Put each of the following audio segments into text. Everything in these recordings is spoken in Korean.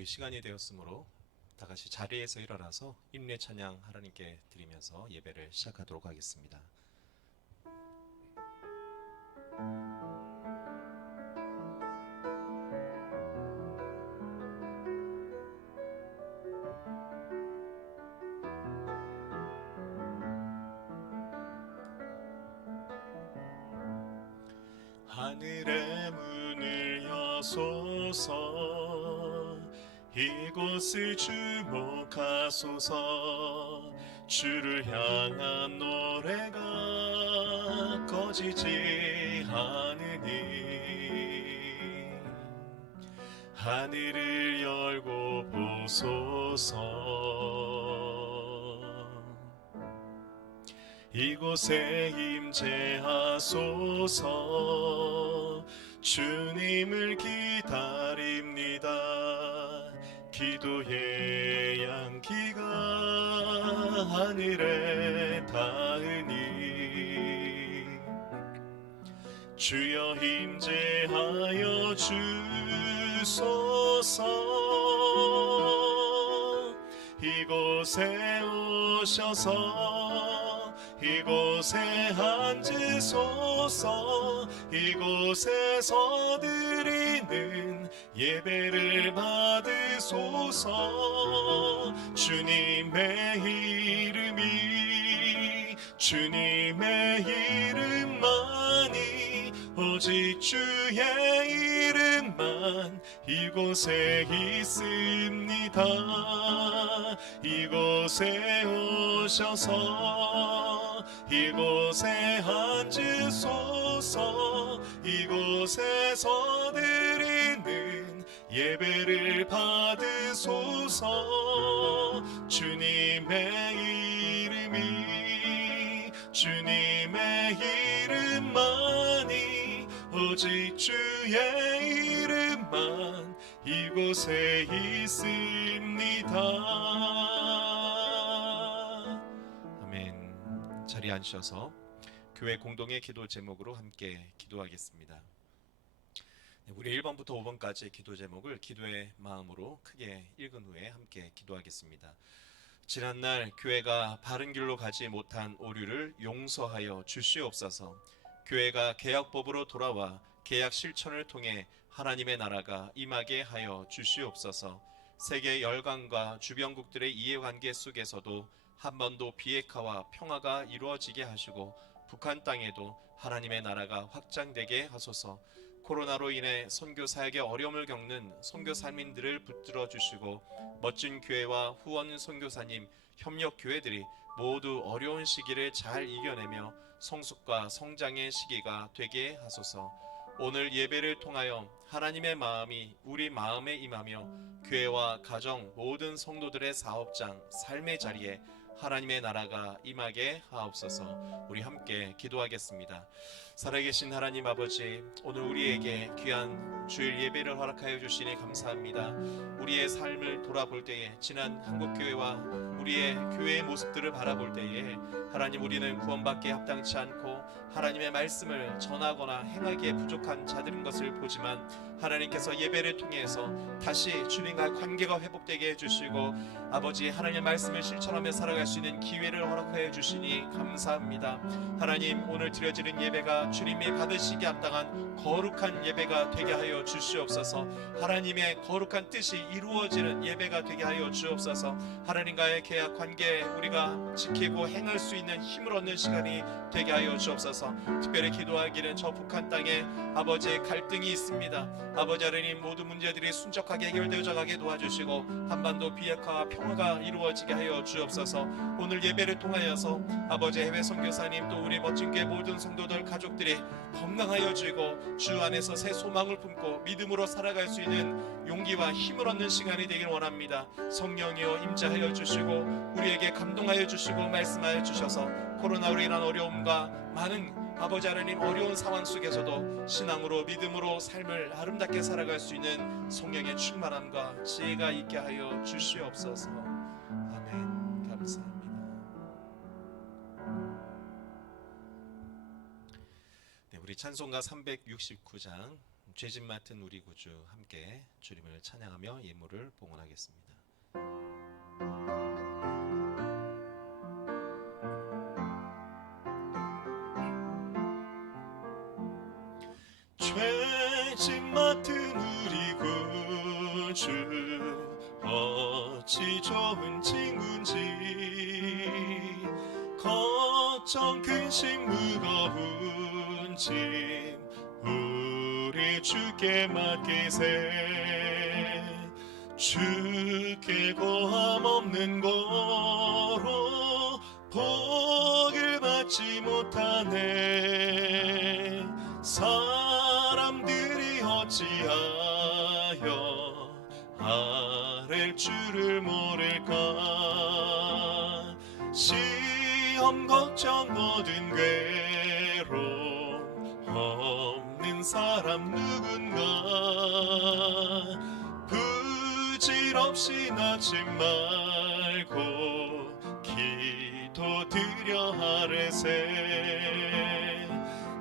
우리 시간이 되었으므로 다 같이 자리에서 일어나서 인내 찬양 하나님께 드리면서 예배를 시작하도록 하겠습니다. 하늘의 문을 여소서, 이곳을 주목하소서. 주를 향한 노래가 꺼지지 않으니 하늘을 열고 보소서. 이곳에 임재하소서. 주님을 기다립니다. 기도의 양기가 하늘에 닿으니 주여 임재하여 주소서. 이곳에 오셔서 이곳에 앉으소서. 이곳에서 드리는 예배를 받으소서. 주님의 주님의 이름만이, 오직 주의 이름만 이곳에 있습니다. 이곳에 오셔서 이곳에 앉으소서. 이곳에서 드리는 예배를 받으소서. 주님의 이름만이, 오직 주의 이름만 이곳에 있습니다. 아멘. 자리에 앉으셔서 교회 공동의 기도 제목으로 함께 기도하겠습니다. 우리 1번부터 5번까지의 기도 제목을 기도의 마음으로 크게 읽은 후에 함께 기도하겠습니다. 지난날 교회가 바른 길로 가지 못한 오류를 용서하여 주시옵소서. 교회가 개혁법으로 돌아와 개혁 실천을 통해 하나님의 나라가 임하게 하여 주시옵소서. 세계 열강과 주변국들의 이해관계 속에서도 한반도 비핵화와 평화가 이루어지게 하시고 북한 땅에도 하나님의 나라가 확장되게 하소서. 코로나로 인해 선교 사역에 어려움을 겪는 선교 산민들을 붙들어 주시고 멋진 교회와 후원 선교사님, 협력 교회들이 모두 어려운 시기를 잘 이겨내며 성숙과 성장의 시기가 되게 하소서. 오늘 예배를 통하여 하나님의 마음이 우리 마음에 임하며 교회와 가정 모든 성도들의 사업장, 삶의 자리에 하나님의 나라가 임하게 하옵소서. 우리 함께 기도하겠습니다. 살아계신 하나님 아버지, 오늘 우리에게 귀한 주일 예배를 허락하여 주시니 감사합니다. 우리의 삶을 돌아볼 때에 지난 한국교회와 우리의 교회의 모습들을 바라볼 때에 하나님, 우리는 구원받기에 합당치 않고 하나님의 말씀을 전하거나 행하기에 부족한 자들인 것을 보지만 하나님께서 예배를 통해서 다시 주님과 관계가 회복되게 해주시고 아버지, 하나님의 말씀을 실천하며 살아갈 수 있는 기회를 허락하여 주시니 감사합니다. 하나님, 오늘 드려지는 예배가 주님이 받으시기에 합당한 거룩한 예배가 되게 하여 주시옵소서. 하나님의 거룩한 뜻이 이루어지는 예배가 되게 하여 주옵소서. 하나님과의 계약 관계 우리가 지키고 행할 수 있는 힘을 얻는 시간이 되게 하여 주옵소서. 특별히 기도하기는 저 북한 땅에 아버지 갈등이 있습니다. 아버지 하나님, 모든 문제들이 순적하게 해결되어져 가게 도와주시고 한반도 비핵화와 평화가 이루어지게 하여 주옵소서. 오늘 예배를 통하여서 아버지 해외 선교사님, 또 우리 멋진 교회 모든 성도들 가족들이 건강하여 지고 주 안에서 새 소망을 품고 믿음으로 살아갈 수 있는 용기와 힘을 얻는 시간이 되길 원합니다. 성령이여 임재하여 주시고 우리에게 감동하여 주시고 말씀하여 주셔서 코로나로 인한 어려움과 많은 아버지 하나님 어려운 상황 속에서도 신앙으로 믿음으로 삶을 아름답게 살아갈 수 있는 성령의 충만함과 지혜가 있게 하여 주시옵소서. 아멘. 감사합니다. 네, 우리 찬송가 369장 죄짐 맡은 우리 구주 함께 주님을 찬양하며 예물을 봉헌하겠습니다. 죄짐 맡은 우리 구주 어찌 좋은 친구인지 걱정 근심 무거운 짐 우리 주께 맡기세. 주께 고함 없는 고로 복을 받지 못하네. 사람들이 어찌하여 아랠 줄을 모를까. 시험 걱정 모든 괴로움 없는 사람 누군가. 부질없이 낙심 말고 기도드려 하래세.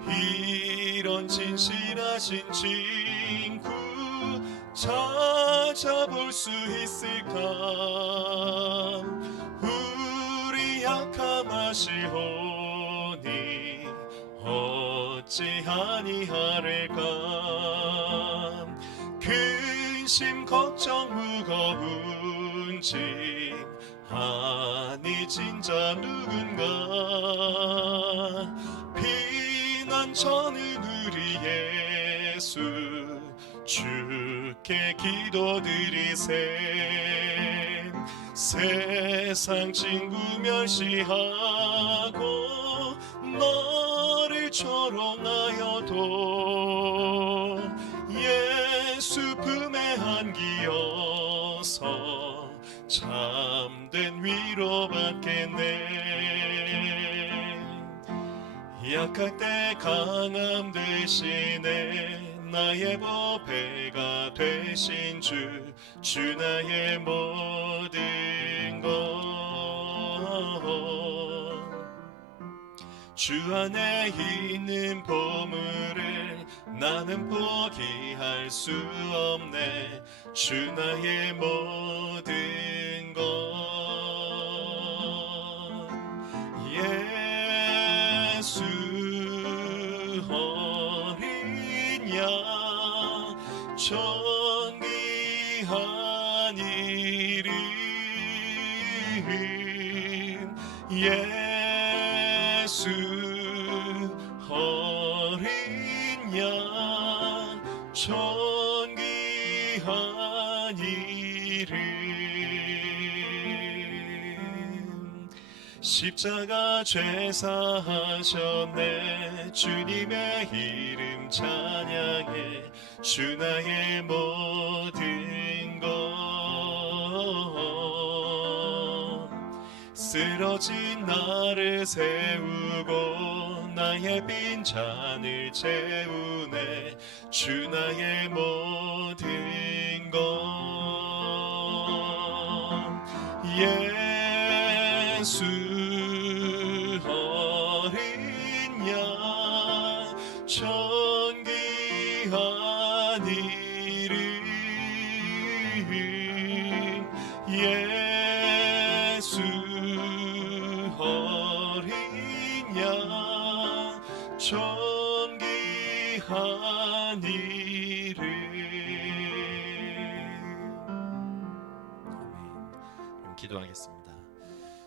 이런 진실하신 친구 찾아볼 수 있을까. 우리 약함 아시오니 어찌 아니하릴까. 근심 걱정 무거운 짐 아니 진짜 누군가. 피난 저는 우리 예수 주께 기도드리세. 세상 친구 멸시하고 너를 조롱하여도 예수 품에 안기어서 참된 위로받겠네. 약할 때 강함 되시네. 나의 보배가 되신 주, 주 나의 모든 것. 주 안에 있는 보물을 나는 포기할 수 없네. 주 나의 모든 것. 예수 어린 양 존귀한 이름. 예수 어린 양 존귀한 이름. 십자가 죄사하셨네. 주님의 이름 찬양해. 주 나의 모든 것. 쓰러진 나를 세우고 나의 빈 잔을 채우네. 주 나의 모든 것. 예수 어린 양 존귀한 이름. 예수 어린 양 존귀한 이름. 아멘. 기도하겠습니다.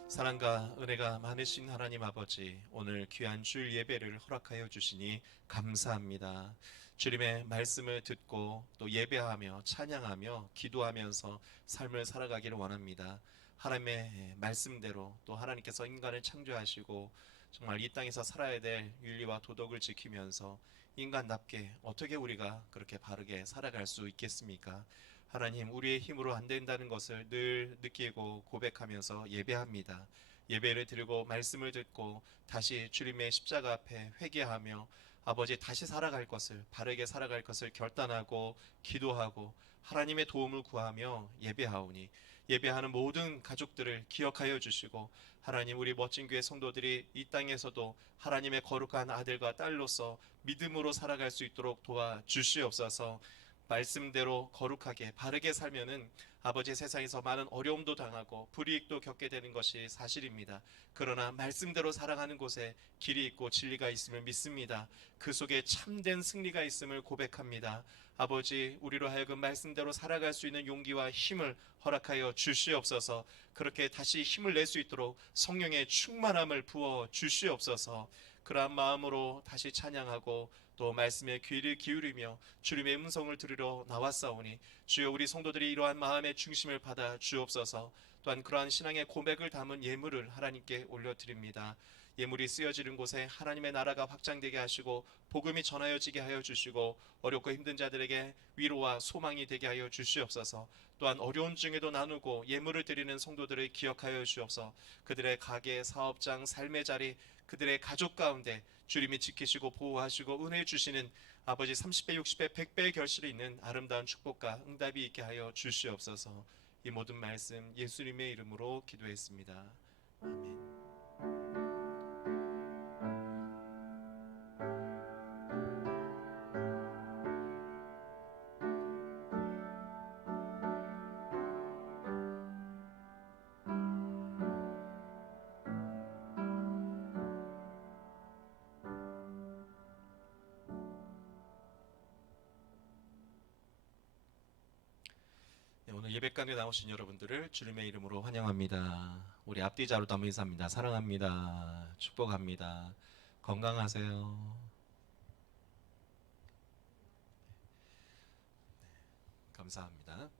사랑과 은혜가 많으신 하나님 아버지, 오늘 귀한 주일 예배를 허락하여 주시니 감사합니다. 주님의 말씀을 듣고 또 예배하며 찬양하며 기도하면서 삶을 살아가기를 원합니다. 하나님의 말씀대로 또 하나님께서 인간을 창조하시고 정말 이 땅에서 살아야 될 윤리와 도덕을 지키면서 인간답게 어떻게 우리가 그렇게 바르게 살아갈 수 있겠습니까? 하나님, 우리의 힘으로 안 된다는 것을 늘 느끼고 고백하면서 예배합니다. 예배를 드리고 말씀을 듣고 다시 주님의 십자가 앞에 회개하며 아버지 다시 살아갈 것을, 바르게 살아갈 것을 결단하고 기도하고 하나님의 도움을 구하며 예배하오니, 예배하는 모든 가족들을 기억하여 주시고, 하나님, 우리 멋진 교회 성도들이 이 땅에서도 하나님의 거룩한 아들과 딸로서 믿음으로 살아갈 수 있도록 도와 주시옵소서. 말씀대로 거룩하게 바르게 살면은 아버지, 세상에서 많은 어려움도 당하고 불이익도 겪게 되는 것이 사실입니다. 그러나 말씀대로 살아가는 곳에 길이 있고 진리가 있음을 믿습니다. 그 속에 참된 승리가 있음을 고백합니다. 아버지, 우리로 하여금 말씀대로 살아갈 수 있는 용기와 힘을 허락하여 주시옵소서. 그렇게 다시 힘을 낼 수 있도록 성령의 충만함을 부어 주시옵소서. 그러한 마음으로 다시 찬양하고 또 말씀에 귀를 기울이며 주님의 음성을 들으러 나왔사오니, 주여, 우리 성도들이 이러한 마음의 중심을 받아 주옵소서. 또한 그러한 신앙의 고백을 담은 예물을 하나님께 올려드립니다. 예물이 쓰여지는 곳에 하나님의 나라가 확장되게 하시고 복음이 전하여지게 하여 주시고 어렵고 힘든 자들에게 위로와 소망이 되게 하여 주시옵소서. 또한 어려운 중에도 나누고 예물을 드리는 성도들을 기억하여 주옵소서. 그들의 가게, 사업장, 삶의 자리, 그들의 가족 가운데 주님이 지키시고 보호하시고 은혜 주시는 아버지 30배, 60배, 100배의 결실이 있는 아름다운 축복과 응답이 있게 하여 주시옵소서. 이 모든 말씀 예수님의 이름으로 기도했습니다. 아멘. 네, 오늘 예배 가운데 나오신 여러분들을 주님의 이름으로 환영합니다. 우리 앞뒤 자로담 인사합니다. 사랑합니다. 축복합니다. 건강하세요. 감사합니다.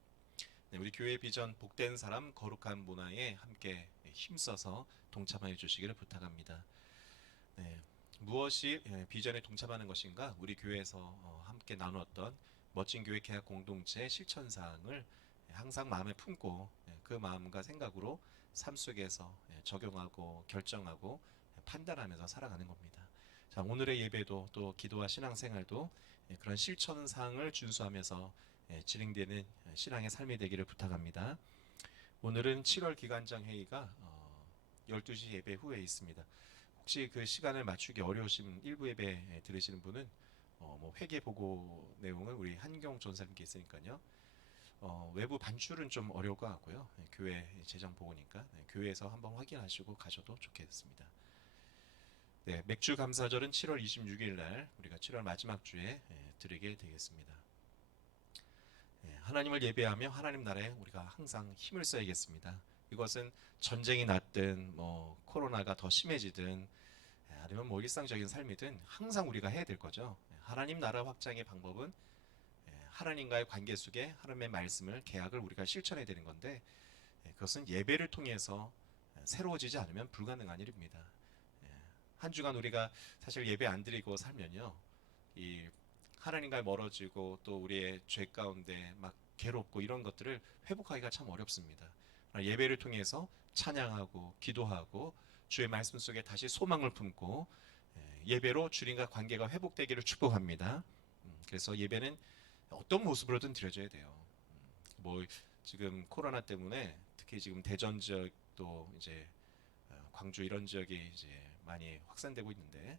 네, 우리 교회 비전 복된 사람 거룩한 문화에 함께 힘써서 동참하여 주시기를 부탁합니다. 네, 무엇이 비전에 동참하는 것인가? 우리 교회에서 함께 나누었던 멋진 교회 계약 공동체 실천 사항을 항상 마음에 품고 그 마음과 생각으로 삶 속에서 적용하고 결정하고 판단하면서 살아가는 겁니다. 자, 오늘의 예배도 또 기도와 신앙생활도 그런 실천 사항을 준수하면서 진행되는 신앙의 삶이 되기를 부탁합니다. 오늘은 7월 기간장 회의가 12시 예배 후에 있습니다. 혹시 그 시간을 맞추기 어려우신 일부 예배 들으시는 분은 뭐 회계 보고 내용은 우리 한경 전사님께 있으니까요. 외부 반출은 좀 어려울 것 같고요. 교회 재정 보고니까 교회에서 한번 확인하시고 가셔도 좋겠습니다. 네, 맥주 감사절은 7월 26일 날 우리가 7월 마지막 주에 드리게 되겠습니다. 하나님을 예배하며 하나님 나라에 우리가 항상 힘을 써야겠습니다. 이것은 전쟁이 났든 뭐 코로나가 더 심해지든 아니면 뭐 일상적인 삶이든 항상 우리가 해야 될 거죠. 하나님 나라 확장의 방법은 하나님과의 관계 속에 하나님의 말씀을, 계약을 우리가 실천해야 되는 건데, 그것은 예배를 통해서 새로워지지 않으면 불가능한 일입니다. 한 주간 우리가 사실 예배 안 드리고 살면요, 이 하나님과 멀어지고 또 우리의 죄 가운데 막 괴롭고 이런 것들을 회복하기가 참 어렵습니다. 예배를 통해서 찬양하고 기도하고 주의 말씀 속에 다시 소망을 품고 예배로 주님과 관계가 회복되기를 축복합니다. 그래서 예배는 어떤 모습으로든 드려져야 돼요. 뭐 지금 코로나 때문에 특히 지금 대전 지역도 이제 광주 이런 지역이 이제 많이 확산되고 있는데,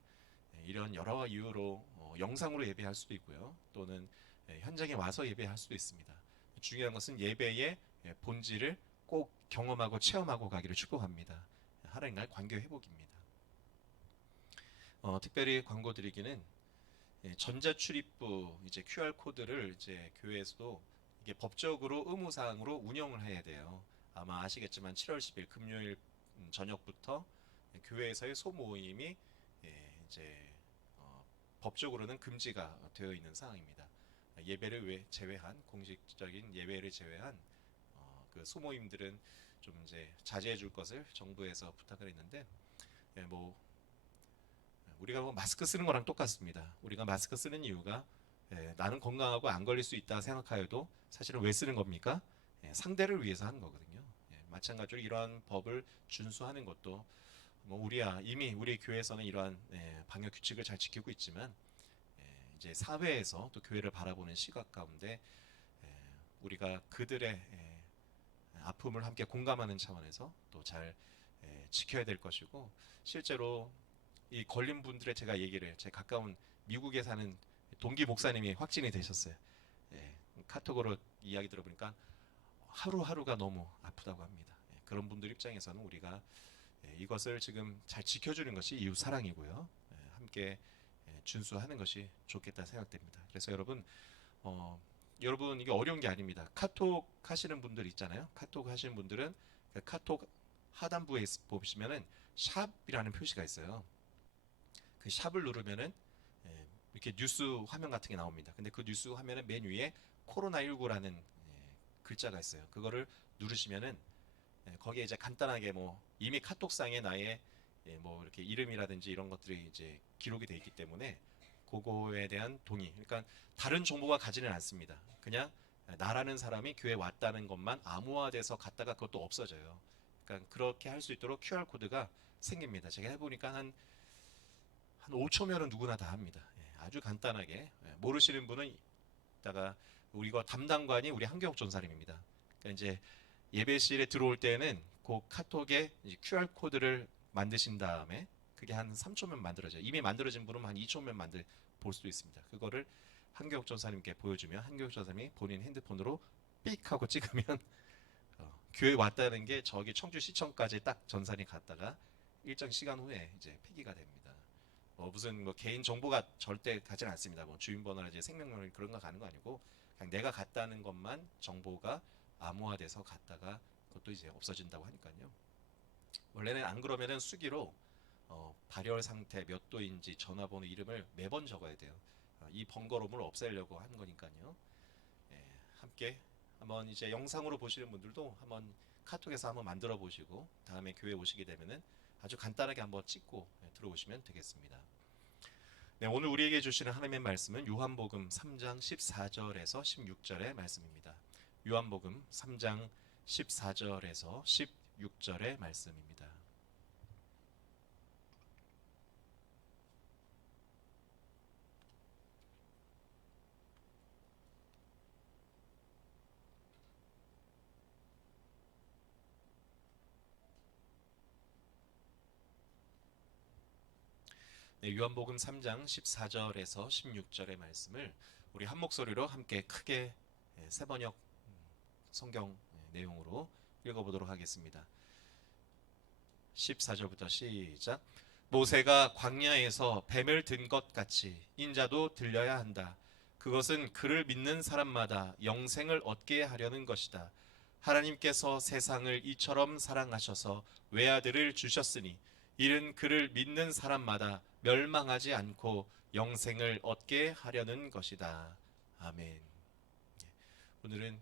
이런 여러 이유로 영상으로 예배할 수도 있고요. 또는 현장에 와서 예배할 수도 있습니다. 중요한 것은 예배의 본질을 꼭 경험하고 체험하고 가기를 축복합니다. 하나님과의 관계 회복입니다. 특별히 광고 드리기는 전자출입부 이제 QR 코드를 이제 교회에서도 이게 법적으로 의무사항으로 운영을 해야 돼요. 아마 아시겠지만 7월 10일 금요일 저녁부터 교회에서의 소모임이 이제 법적으로는 금지가 되어 있는 사항입니다. 예배를 제외한, 공식적인 예배를 제외한 그 소모임들은 좀 이제 자제해 줄 것을 정부에서 부탁을 했는데, 뭐 우리가 뭐 마스크 쓰는 거랑 똑같습니다. 우리가 마스크 쓰는 이유가 나는 건강하고 안 걸릴 수 있다 생각하여도 사실은 왜 쓰는 겁니까? 상대를 위해서 하는 거거든요. 마찬가지로 이러한 법을 준수하는 것도 뭐 이미 우리 교회에서는 이러한 방역 규칙을 잘 지키고 있지만 이제 사회에서 또 교회를 바라보는 시각 가운데 우리가 그들의 아픔을 함께 공감하는 차원에서 또 잘 지켜야 될 것이고, 실제로 이 걸린 분들의 제가 얘기를 제 가까운 미국에 사는 동기 목사님이 확진이 되셨어요. 예, 카톡으로 이야기 들어보니까 하루하루가 너무 아프다고 합니다. 그런 분들 입장에서는 우리가 이것을 지금 잘 지켜주는 것이 이웃 사랑이고요. 함께 준수하는 것이 좋겠다 생각됩니다. 그래서 여러분, 여러분 이게 어려운 게 아닙니다. 카톡 하시는 분들 있잖아요. 카톡 하시는 분들은 그 카톡 하단부에 보시면은 샵이라는 표시가 있어요. 그 샵을 누르면은 이렇게 뉴스 화면 같은 게 나옵니다. 근데 그 뉴스 화면의 맨 위에 코로나19라는 글자가 있어요. 그거를 누르시면은 거기에 이제 간단하게 뭐 이미 카톡상에 나의 뭐 이렇게 이름이라든지 이런 것들이 이제 기록이 돼 있기 때문에 그거에 대한 동의. 그러니까 다른 정보가 가지는 않습니다. 그냥 나라는 사람이 교회 왔다는 것만 암호화돼서 갔다가 그것도 없어져요. 그러니까 그렇게 할 수 있도록 QR 코드가 생깁니다. 제가 해보니까 한 5초면은 누구나 다 합니다. 아주 간단하게 모르시는 분은 이따가 우리가 담당관이 우리 한경욱 전사님입니다. 그러니까 이제 예배실에 들어올 때는 그 카톡에 QR 코드를 만드신 다음에 그게 한 3초면 만들어져요. 이미 만들어진 분은 한 2초면 볼 수도 있습니다. 그거를 한경욱 전사님께 보여주면 한경욱 전사님이 본인 핸드폰으로 삑 하고 찍으면 교회 왔다는 게 저기 청주 시청까지 딱 전산이 갔다가 일정 시간 후에 이제 폐기가 됩니다. 무슨 뭐 개인 정보가 절대 가진 않습니다. 뭐 주민번호나 생명번호 그런 거 가는 거 아니고 그냥 내가 갔다는 것만 정보가 암호화돼서 갔다가 그것도 이제 없어진다고 하니까요. 원래는 안 그러면은 수기로 발열 상태 몇 도인지 전화번호 이름을 매번 적어야 돼요. 이 번거로움을 없애려고 하는 거니까요. 함께 한번 이제 영상으로 보시는 분들도 한번 카톡에서 한번 만들어 보시고 다음에 교회 오시게 되면은 아주 간단하게 한번 찍고 들어오시면 되겠습니다. 네, 오늘 우리에게 주시는 하나님의 말씀은 요한복음 3장 14절에서 16절의 말씀입니다. 요한복음 3장 14절에서 16절의 말씀입니다. 네, 요한복음 3장 14절에서 16절의 말씀을 우리 한 목소리로 함께 크게 세번역 성경 내용으로 읽어보도록 하겠습니다. 14절부터 시작. 모세가 광야에서 뱀을 든 것 같이 인자도 들려야 한다. 그것은 그를 믿는 사람마다 영생을 얻게 하려는 것이다. 하나님께서 세상을 이처럼 사랑하셔서 외아들을 주셨으니 이는 그를 믿는 사람마다 멸망하지 않고 영생을 얻게 하려는 것이다. 아멘. 오늘은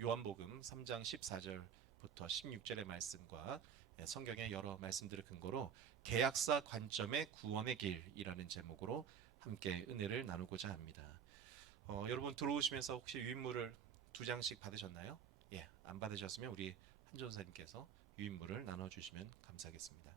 요한복음 3장 14절부터 16절의 말씀과 성경의 여러 말씀들을 근거로 계약사 관점의 구원의 길이라는 제목으로 함께 은혜를 나누고자 합니다. 여러분 들어오시면서 혹시 유인물을 2장씩 받으셨나요? 예, 안 받으셨으면 우리 한전사님께서 유인물을 나눠주시면 감사하겠습니다.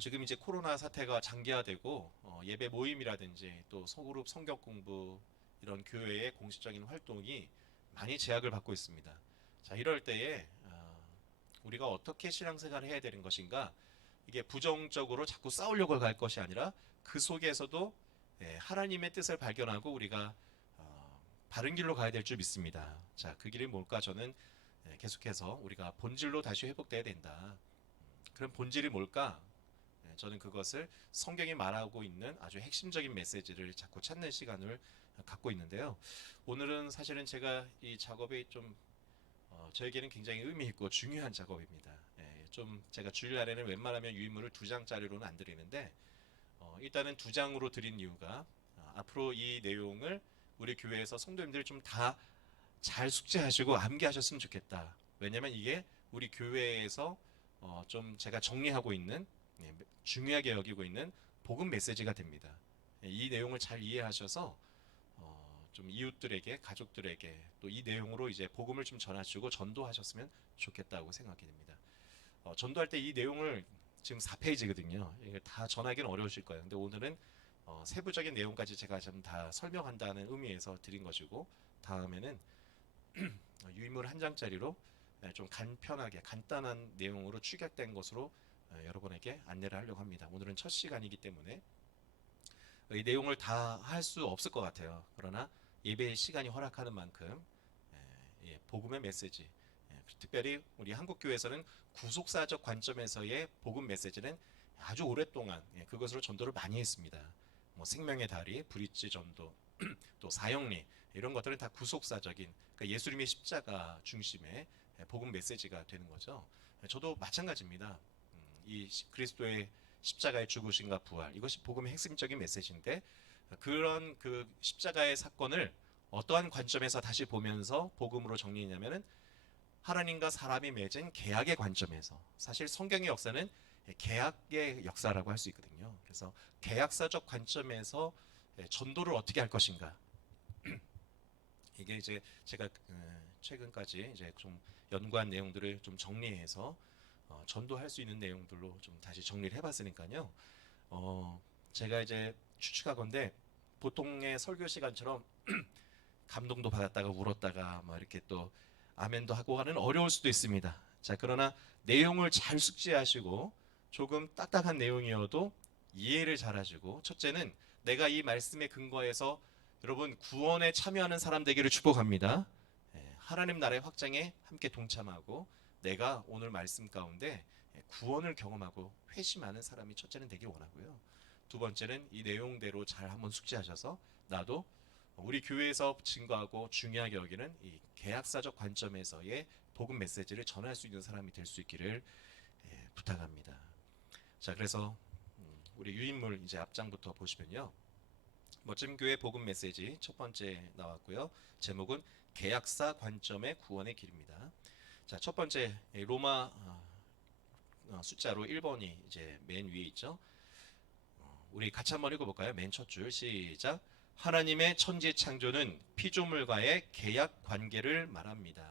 지금 이제 코로나 사태가 장기화되고 예배 모임이라든지 또 소그룹 성경 공부 이런 교회의 공식적인 활동이 많이 제약을 받고 있습니다. 자, 이럴 때에 우리가 어떻게 신앙생활을 해야 되는 것인가? 이게 부정적으로 자꾸 싸우려고 갈 것이 아니라 그 속에서도 하나님의 뜻을 발견하고 우리가 바른 길로 가야 될 줄 믿습니다. 자, 그 길이 뭘까? 저는 계속해서 우리가 본질로 다시 회복돼야 된다. 그럼 본질이 뭘까? 저는 그것을 성경이 말하고 있는 아주 핵심적인 메시지를 자꾸 찾는 시간을 갖고 있는데요. 오늘은 사실은 제가 이 작업이 좀 저에게는 굉장히 의미 있고 중요한 작업입니다. 좀 제가 주일날에는 웬만하면 유인물을 2장짜리로는 안 드리는데 일단은 2장으로 드린 이유가 앞으로 이 내용을 우리 교회에서 성도님들이 좀 다 잘 숙지하시고 암기하셨으면 좋겠다. 왜냐면 이게 우리 교회에서 좀 제가 정리하고 있는 중요하게 여기고 있는 복음 메시지가 됩니다. 이 내용을 잘 이해하셔서 좀 이웃들에게 가족들에게 또 이 내용으로 이제 복음을 좀 전하시고 전도하셨으면 좋겠다고 생각이 됩니다. 전도할 때 이 내용을 지금 4페이지거든요. 이게 다 전하기는 어려우실 거예요. 근데 오늘은 세부적인 내용까지 제가 좀 다 설명한다는 의미에서 드린 것이고, 다음에는 유인물 한 장짜리로 좀 간편하게 간단한 내용으로 축약된 것으로 여러분에게 안내를 하려고 합니다. 오늘은 첫 시간이기 때문에 이 내용을 다 할 수 없을 것 같아요. 그러나 예배의 시간이 허락하는 만큼 복음의 메시지, 특별히 우리 한국교회에서는 구속사적 관점에서의 복음 메시지는 아주 오랫동안 그것으로 전도를 많이 했습니다. 뭐 생명의 다리, 브릿지 전도, 또 사형리 이런 것들은 다 구속사적인, 그러니까 예수님의 십자가 중심의 복음 메시지가 되는 거죠. 저도 마찬가지입니다. 이 그리스도의 십자가의 죽으심과 부활, 이것이 복음의 핵심적인 메시지인데, 그런 그 십자가의 사건을 어떠한 관점에서 다시 보면서 복음으로 정리했냐면은 하나님과 사람이 맺은 계약의 관점에서, 사실 성경의 역사는 계약의 역사라고 할 수 있거든요. 그래서 계약사적 관점에서 전도를 어떻게 할 것인가, 이게 이제 제가 최근까지 이제 좀 연구한 내용들을 좀 정리해서 전도할 수 있는 내용들로 좀 다시 정리를 해봤으니까요. 제가 이제 추측하건대 보통의 설교 시간처럼 감동도 받았다가 울었다가 뭐 이렇게 또 아멘도 하고 하는 어려울 수도 있습니다. 자, 그러나 내용을 잘 숙지하시고 조금 딱딱한 내용이어도 이해를 잘 하시고, 첫째는 내가 이 말씀에 근거해서 여러분 구원에 참여하는 사람 되기를 축복합니다. 하나님 나라의 확장에 함께 동참하고 내가 오늘 말씀 가운데 구원을 경험하고 회심하는 사람이 첫째는 되길 원하고요. 두 번째는 이 내용대로 잘 한번 숙지하셔서 나도 우리 교회에서 증거하고 중요하게 여기는 이 계약사적 관점에서의 복음 메시지를 전할 수 있는 사람이 될 수 있기를 부탁합니다. 자, 그래서 우리 유인물 이제 앞장부터 보시면요. 멋진 교회 복음 메시지 첫 번째 나왔고요. 제목은 계약사 관점의 구원의 길입니다. 자, 첫 번째 로마 숫자로 1번이 이제 맨 위에 있죠. 우리 같이 한번 읽어볼까요? 맨 첫 줄 시작. 하나님의 천지 창조는 피조물과의 계약 관계를 말합니다.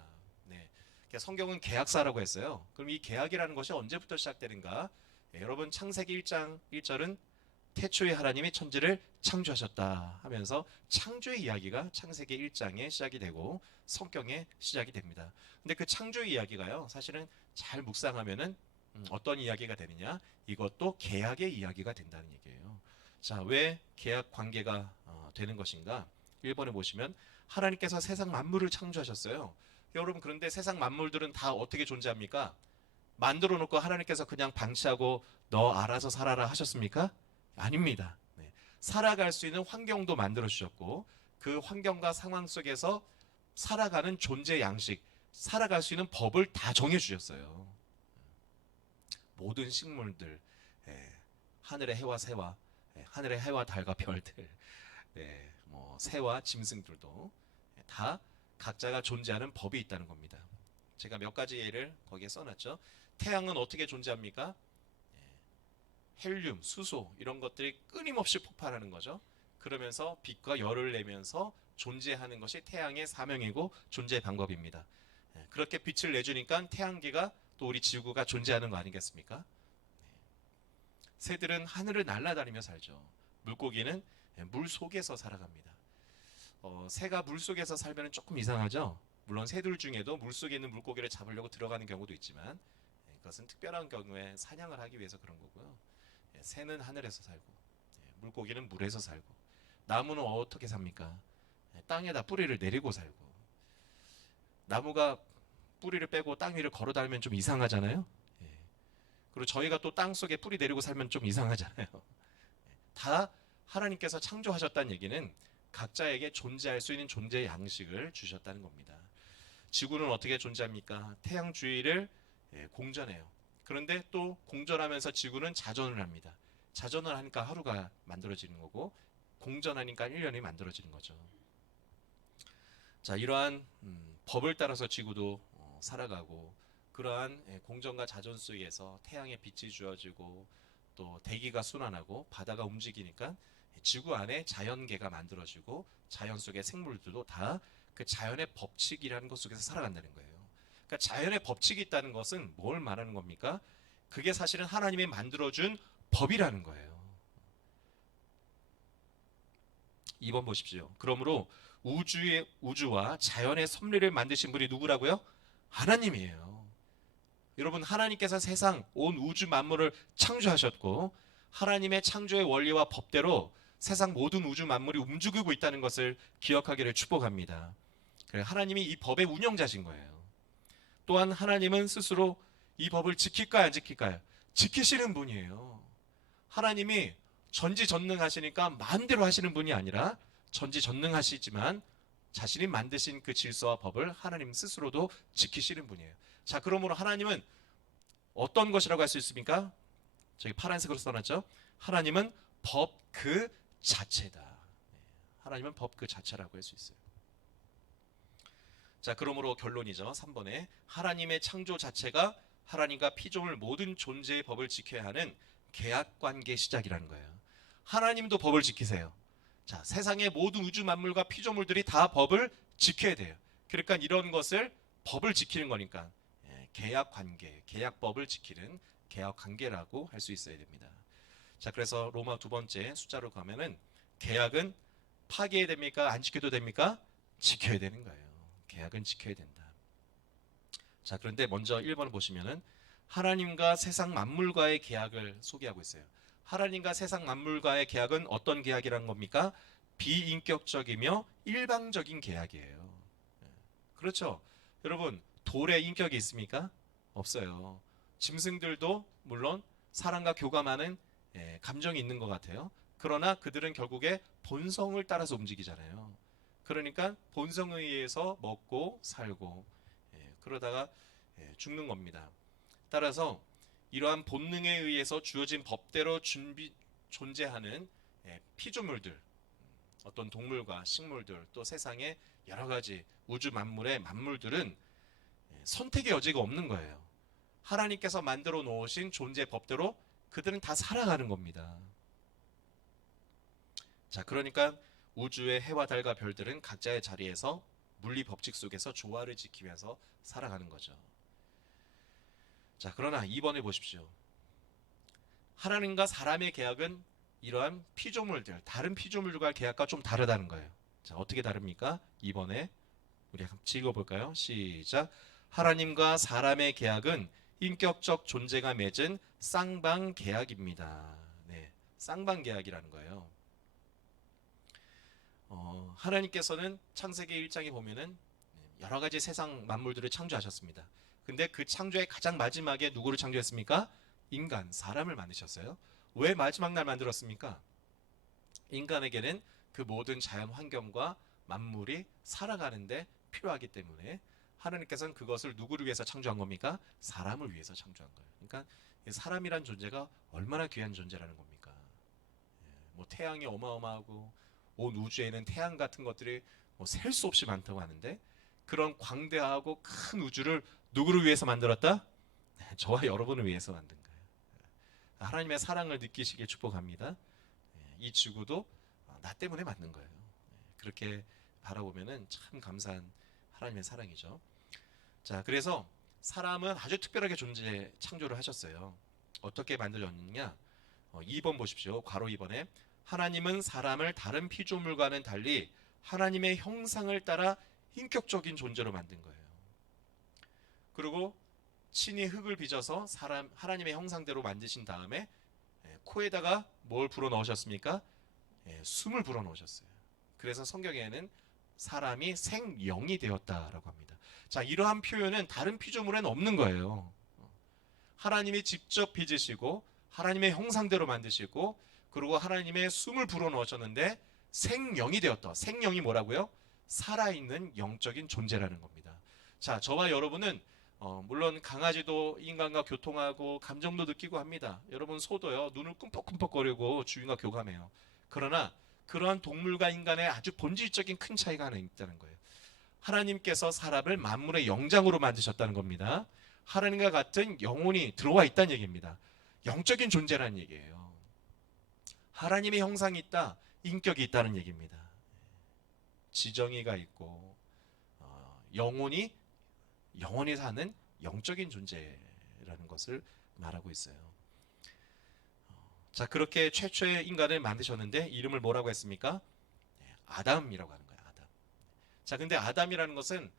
네, 그러니까 성경은 계약사라고 했어요. 그럼 이 계약이라는 것이 언제부터 시작되는가? 여러분 창세기 1장 1절은 태초에 하나님이 천지를 창조하셨다 하면서 창조의 이야기가 창세기 1장에 시작이 되고 성경에 시작이 됩니다. 근데 그 창조의 이야기가요, 사실은 잘 묵상하면은 어떤 이야기가 되느냐? 이것도 계약의 이야기가 된다는 얘기예요. 자, 왜 계약 관계가 되는 것인가? 1번에 보시면 하나님께서 세상 만물을 창조하셨어요. 여러분, 그런데 세상 만물들은 다 어떻게 존재합니까? 만들어 놓고 하나님께서 그냥 방치하고 너 알아서 살아라 하셨습니까? 아닙니다. 네. 살아갈 수 있는 환경도 만들어 주셨고 그 환경과 상황 속에서 살아가는 존재 양식, 살아갈 수 있는 법을 다 정해 주셨어요. 모든 식물들, 하늘의 해와 새와, 하늘의 해와 달과 별들, 뭐 새와 짐승들도 다 각자가 존재하는 법이 있다는 겁니다. 제가 몇 가지 예를 거기에 써놨죠. 태양은 어떻게 존재합니까? 헬륨, 수소 이런 것들이 끊임없이 폭발하는 거죠. 그러면서 빛과 열을 내면서 존재하는 것이 태양의 사명이고 존재 방법입니다. 그렇게 빛을 내주니까 태양계가 또 우리 지구가 존재하는 거 아니겠습니까? 새들은 하늘을 날아다니며 살죠. 물고기는 물 속에서 살아갑니다. 새가 물 속에서 살면 조금 이상하죠. 물론 새들 중에도 물 속에 있는 물고기를 잡으려고 들어가는 경우도 있지만 그것은 특별한 경우에 사냥을 하기 위해서 그런 거고요. 새는 하늘에서 살고 물고기는 물에서 살고 나무는 어떻게 삽니까? 땅에다 뿌리를 내리고 살고. 나무가 뿌리를 빼고 땅 위를 걸어 다니면 좀 이상하잖아요. 그리고 저희가 또 땅 속에 뿌리 내리고 살면 좀 이상하잖아요. 다 하나님께서 창조하셨다는 얘기는 각자에게 존재할 수 있는 존재 양식을 주셨다는 겁니다. 지구는 어떻게 존재합니까? 태양 주위를 공전해요. 그런데 또 공전하면서 지구는 자전을 합니다. 자전을 하니까 하루가 만들어지는 거고 공전하니까 1년이 만들어지는 거죠. 자, 이러한 법을 따라서 지구도 살아가고 그러한 공전과 자전 속에서 태양의 빛이 주어지고 또 대기가 순환하고 바다가 움직이니까 지구 안에 자연계가 만들어지고 자연 속의 생물들도 다 그 자연의 법칙이라는 것 속에서 살아간다는 거예요. 그러니까 자연의 법칙이 있다는 것은 뭘 말하는 겁니까? 그게 사실은 하나님이 만들어준 법이라는 거예요. 2번 보십시오. 그러므로 우주와 자연의 섭리를 만드신 분이 누구라고요? 하나님이에요. 여러분, 하나님께서 세상 온 우주 만물을 창조하셨고 하나님의 창조의 원리와 법대로 세상 모든 우주 만물이 움직이고 있다는 것을 기억하기를 축복합니다. 하나님이 이 법의 운영자신 거예요. 또한 하나님은 스스로 이 법을 지킬까요, 안 지킬까요? 지키시는 분이에요. 하나님이 전지전능하시니까 마음대로 하시는 분이 아니라 전지전능하시지만 자신이 만드신 그 질서와 법을 하나님 스스로도 지키시는 분이에요. 자, 그러므로 하나님은 어떤 것이라고 할 수 있습니까? 저기 파란색으로 써놨죠? 하나님은 법 그 자체다. 하나님은 법 그 자체라고 할 수 있어요. 자, 그러므로 결론이죠. 3번에 하나님의 창조 자체가 하나님과 피조물 모든 존재의 법을 지켜야 하는 계약관계 시작이라는 거예요. 하나님도 법을 지키세요. 자, 세상의 모든 우주 만물과 피조물들이 다 법을 지켜야 돼요. 그러니까 이런 것을 법을 지키는 거니까 계약관계, 계약법을 지키는 계약관계라고 할 수 있어야 됩니다. 자, 그래서 로마 두 번째 숫자로 가면은 계약은 파기해야 됩니까? 안 지켜도 됩니까? 지켜야 되는 거예요. 계약은 지켜야 된다. 자, 그런데 먼저 1번을 보시면은 하나님과 세상 만물과의 계약을 소개하고 있어요. 하나님과 세상 만물과의 계약은 어떤 계약이란 겁니까? 비인격적이며 일방적인 계약이에요. 그렇죠? 여러분, 돌에 인격이 있습니까? 없어요. 짐승들도 물론 사람과 교감하는 감정이 있는 것 같아요. 그러나 그들은 결국에 본성을 따라서 움직이잖아요. 그러니까 본성에 의해서 먹고 살고 그러다가 죽는 겁니다. 따라서 이러한 본능에 의해서 주어진 법대로 존재하는 피조물들, 어떤 동물과 식물들, 또 세상의 여러 가지 우주 만물의 만물들은 선택의 여지가 없는 거예요. 하나님께서 만들어 놓으신 존재 법대로 그들은 다 살아가는 겁니다. 자, 그러니까 우주의 해와 달과 별들은 각자의 자리에서 물리 법칙 속에서 조화를 지키면서 살아가는 거죠. 자, 그러나 2번에 보십시오. 하나님과 사람의 계약은 이러한 피조물들, 다른 피조물들과의 계약과 좀 다르다는 거예요. 자, 어떻게 다릅니까? 2번에 우리 같이 읽어볼까요? 시작. 하나님과 사람의 계약은 인격적 존재가 맺은 쌍방 계약입니다. 네, 쌍방 계약이라는 거예요. 하나님께서는 창세기 1장에 보면은 여러 가지 세상 만물들을 창조하셨습니다. 근데 그 창조의 가장 마지막에 누구를 창조했습니까? 인간, 사람을 만드셨어요. 왜 마지막 날 만들었습니까? 인간에게는 그 모든 자연 환경과 만물이 살아가는데 필요하기 때문에 하나님께서는 그것을 누구를 위해서 창조한 겁니까? 사람을 위해서 창조한 거예요. 그러니까 사람이란 존재가 얼마나 귀한 존재라는 겁니까? 뭐 태양이 어마어마하고 온 우주에는 태양 같은 것들이 뭐 셀 수 없이 많다고 하는데 그런 광대하고 큰 우주를 누구를 위해서 만들었다? 저와 여러분을 위해서 만든 거예요. 하나님의 사랑을 느끼시길 축복합니다. 이 지구도 나 때문에 만든 거예요. 그렇게 바라보면은 참 감사한 하나님의 사랑이죠. 자, 그래서 사람은 아주 특별하게 창조를 하셨어요. 어떻게 만들었느냐? 2번 보십시오. 괄호 2번에 하나님은 사람을 다른 피조물과는 달리 하나님의 형상을 따라 인격적인 존재로 만든 거예요. 그리고 친히 흙을 빚어서 하나님의 형상대로 만드신 다음에 코에다가 뭘 불어 넣으셨습니까? 숨을 불어 넣으셨어요. 그래서 성경에는 사람이 생영이 되었다라고 합니다. 자, 이러한 표현은 다른 피조물에는 없는 거예요. 하나님이 직접 빚으시고 하나님의 형상대로 만드시고 그리고 하나님의 숨을 불어 넣으셨는데 생영이 되었다. 생영이 뭐라고요? 살아있는 영적인 존재라는 겁니다. 자, 저와 여러분은 물론 강아지도 인간과 교통하고 감정도 느끼고 합니다. 여러분 소도요. 눈을 꿈뻑꿈뻑거리고 주인과 교감해요. 그러나 그러한 동물과 인간의 아주 본질적인 큰 차이가 하나 있다는 거예요. 하나님께서 사람을 만물의 영장으로 만드셨다는 겁니다. 하나님과 같은 영혼이 들어와 있다는 얘기입니다. 영적인 존재라는 얘기예요. 하나님의 형상이 있다, 인격이 있다는 얘기입니다. 지정의가 있고 영혼이 사는 영적인 존재라는 것을 말하고 있어요. 자, 그렇게 최초의 인간을 만드셨는데 이름을 뭐라고 했습니까? 아담이라고 하는 거예요. 아담. 자, 근데 아담이라는 것은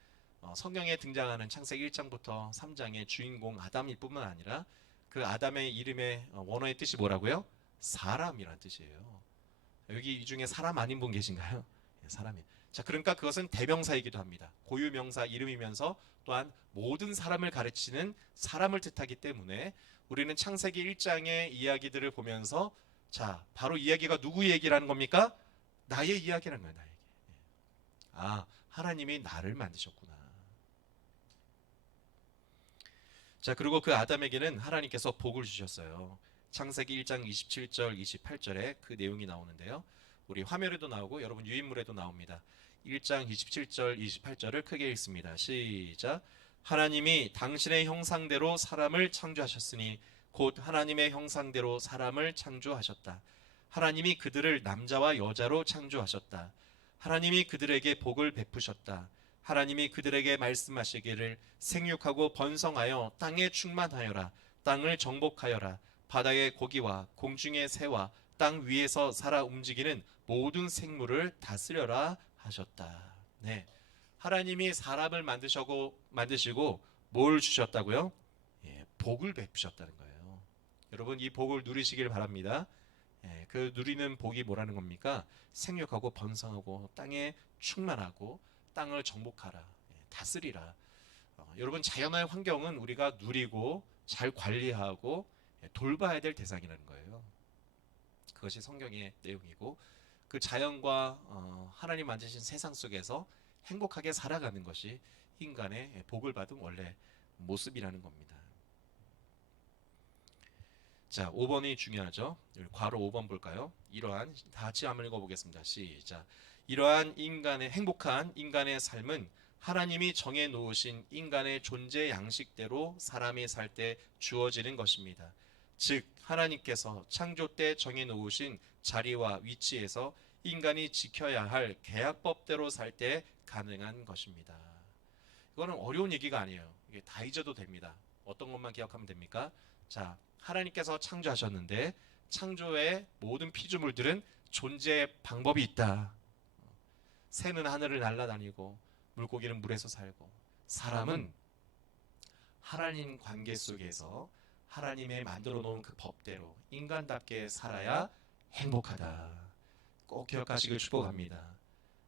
성경에 등장하는 창세기 1장부터 3장의 주인공 아담일 뿐만 아니라 그 아담의 이름의 원어의 뜻이 뭐라고요? 사람이라는 뜻이에요. 여기 이 중에 사람 아닌 분 계신가요? 사람이. 자, 그러니까 그것은 대명사이기도 합니다. 고유명사 이름이면서 또한 모든 사람을 가르치는 사람을 뜻하기 때문에 우리는 창세기 1장의 이야기들을 보면서 자, 바로 이야기가 누구 얘기라는 겁니까? 나의 이야기라는 거예요. 나의 얘기. 아, 하나님이 나를 만드셨구나. 자, 그리고 그 아담에게는 하나님께서 복을 주셨어요. 창세기 1장 27절, 28절에 그 내용이 나오는데요. 우리 화면에도 나오고 여러분 유인물에도 나옵니다. 1장 27절, 28절을 크게 읽습니다. 시작. 하나님이 당신의 형상대로 사람을 창조하셨으니 곧 하나님의 형상대로 사람을 창조하셨다. 하나님이 그들을 남자와 여자로 창조하셨다. 하나님이 그들에게 복을 베푸셨다. 하나님이 그들에게 말씀하시기를 생육하고 번성하여 땅에 충만하여라. 땅을 정복하여라. 바다의 고기와 공중의 새와 땅 위에서 살아 움직이는 모든 생물을 다스려라 하셨다. 네, 하나님이 사람을 만드시고 뭘 주셨다고요? 예, 복을 베푸셨다는 거예요. 여러분 이 복을 누리시길 바랍니다. 예, 그 누리는 복이 뭐라는 겁니까? 생육하고 번성하고 땅에 충만하고 땅을 정복하라. 예, 다스리라. 여러분 자연의 환경은 우리가 누리고 잘 관리하고 예, 돌봐야 될 대상이라는 거예요. 그것이 성경의 내용이고 그 자연과 하나님 만드신 세상 속에서 행복하게 살아가는 것이 인간의 예, 복을 받은 원래 모습이라는 겁니다. 자, 5번이 중요하죠. 괄호 5번 볼까요? 이러한 다 같이 한번 읽어보겠습니다. 시작. 이러한 행복한 인간의 삶은 하나님이 정해 놓으신 인간의 존재 양식대로 사람이 살 때 주어지는 것입니다. 즉 하나님께서 창조 때 정해 놓으신 자리와 위치에서 인간이 지켜야 할 계약법대로 살 때 가능한 것입니다. 이거는 어려운 얘기가 아니에요. 이게 다 잊어도 됩니다. 어떤 것만 기억하면 됩니까? 자, 하나님께서 창조하셨는데 창조의 모든 피조물들은 존재 방법이 있다. 새는 하늘을 날아다니고 물고기는 물에서 살고 사람은 하나님 관계 속에서 하나님의 만들어 놓은 그 법대로 인간답게 살아야 행복하다. 꼭 기억하시길 축복합니다.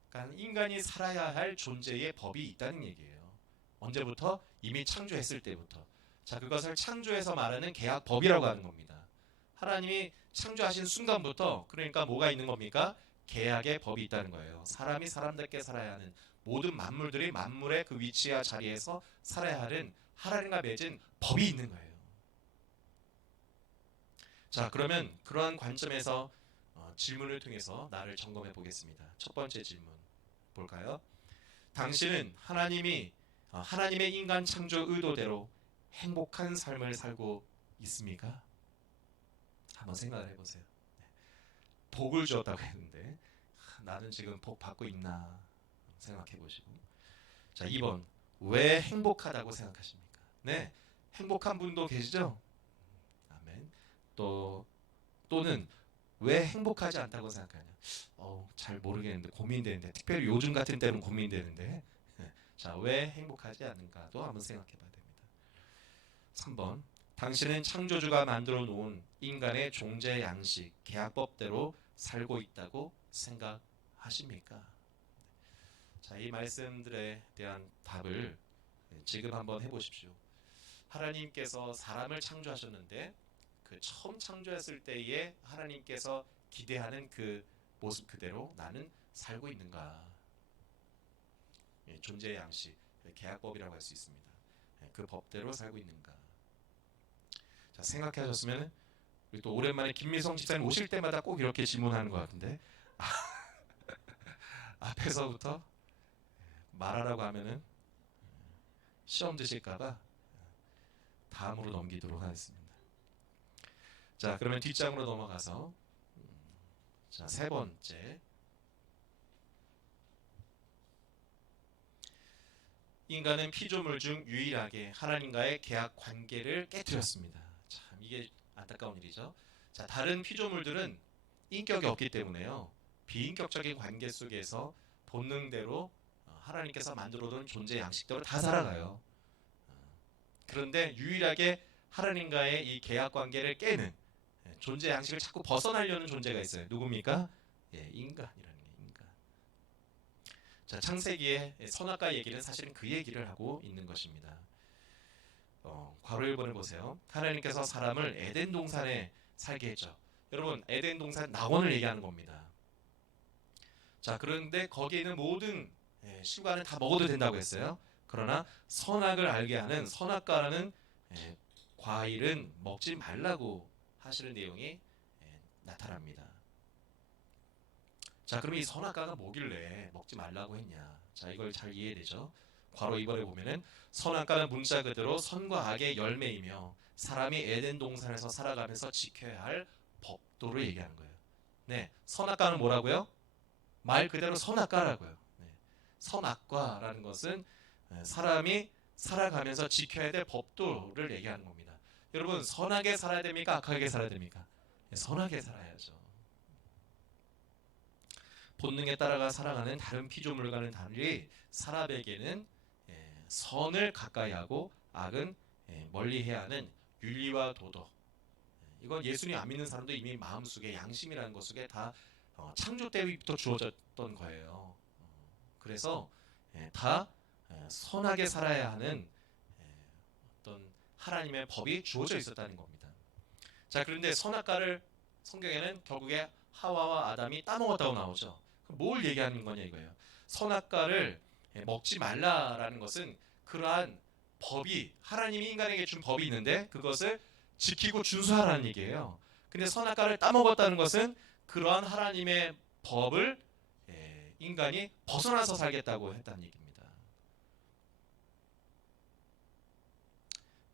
그러니까 인간이 살아야 할 존재의 법이 있다는 얘기예요. 언제부터? 이미 창조했을 때부터. 자, 그것을 창조해서 말하는 계약법이라고 하는 겁니다. 하나님이 창조하신 순간부터 그러니까 뭐가 있는 겁니까? 계약의 법이 있다는 거예요. 사람이 사람답게 살아야 하는 모든 만물들이 만물의 그 위치와 자리에서 살아야 하는 하나님과 맺은 법이 있는 거예요. 자, 그러면 그러한 관점에서 질문을 통해서 나를 점검해 보겠습니다. 첫 번째 질문 볼까요? 당신은 하나님의 인간 창조 의도대로 행복한 삶을 살고 있습니까? 한번 생각을 해보세요. 복을 주었다고 했는데 나는 지금 복 받고 있나 생각해 보시고. 자, 2번 왜 행복하다고 생각하십니까? 네, 행복한 분도 계시죠? 아멘. 또는 왜 행복하지 않다고 생각하냐? 잘 모르겠는데 고민되는데 특별히 요즘 같은 때는 고민되는데 자, 왜 행복하지 않은가도 한번 생각해 봐야 됩니다. 3번 당신은 창조주가 만들어 놓은 인간의 존재 양식, 계약법대로 살고 있다고 생각하십니까? 자, 이 말씀들에 대한 답을 지금 한번 해보십시오. 하나님께서 사람을 창조하셨는데 그 처음 창조했을 때에 하나님께서 기대하는 그 모습 그대로 나는 살고 있는가? 존재의 양식, 계약법이라고 할 수 있습니다. 그 법대로 살고 있는가? 자, 생각하셨으면 우리 또 오랜만에 김미성 집사님 오실 때마다 꼭 이렇게 질문하는 것 같은데 앞에서부터 말하라고 하면은 시험 드실까봐 다음으로 넘기도록 하겠습니다. 자, 그러면 뒷장으로 넘어가서 자, 세 번째 인간은 피조물 중 유일하게 하나님과의 계약 관계를 깨뜨렸습니다. 참 이게 안타까운 일이죠. 자, 다른 피조물들은 인격이 없기 때문에요. 비인격적인 관계 속에서 본능대로 하나님께서 만들어둔 존재 양식대로 다 살아가요. 그런데 유일하게 하나님과의 이 계약 관계를 깨는 존재 양식을 자꾸 벗어나려는 존재가 있어요. 누굽니까? 인간이라는 게 인간. 자, 창세기의 선악과 얘기는 사실은 그 얘기를 하고 있는 것입니다. 괄호 1번을 보세요. 하나님께서 사람을 에덴 동산에 살게 했죠. 여러분, 에덴 동산 낙원을 얘기하는 겁니다. 자, 그런데 거기에 있는 모든 실과는 다 먹어도 된다고 했어요. 그러나 선악을 알게 하는 선악과라는 과일은 먹지 말라고 하시는 내용이 나타납니다. 자, 그럼 이 선악과가 뭐길래 먹지 말라고 했냐? 자, 이걸 잘 이해되죠? 괄호 2번에 보면은 선악과는 문자 그대로 선과 악의 열매이며 사람이 에덴 동산에서 살아가면서 지켜야 할 법도를 얘기하는 거예요. 네, 선악과는 뭐라고요? 말 그대로 선악과라고요. 네, 선악과라는 것은 사람이 살아가면서 지켜야 될 법도를 얘기하는 겁니다. 여러분, 선하게 살아야 됩니까? 악하게 살아야 됩니까? 선하게 살아야죠. 본능에 따라가 살아가는 다른 피조물과는 달리 사람에게는 선을 가까이 하고 악은 멀리 해야 하는 윤리와 도덕, 이건 예수님 안 믿는 사람도 이미 마음속에 양심이라는 것 속에 다 창조 때부터 주어졌던 거예요. 그래서 다 선하게 살아야 하는 어떤 하나님의 법이 주어져 있었다는 겁니다. 자, 그런데 선악과를 성경에는 결국에 하와와 아담이 따먹었다고 나오죠. 그럼 뭘 얘기하는 거냐 이거예요. 선악과를 먹지 말라라는 것은 그러한 법이 하나님이 인간에게 준 법이 있는데 그것을 지키고 준수하라는 얘기예요. 근데 선악과를 따먹었다는 것은 그러한 하나님의 법을 인간이 벗어나서 살겠다고 했다는 얘기입니다.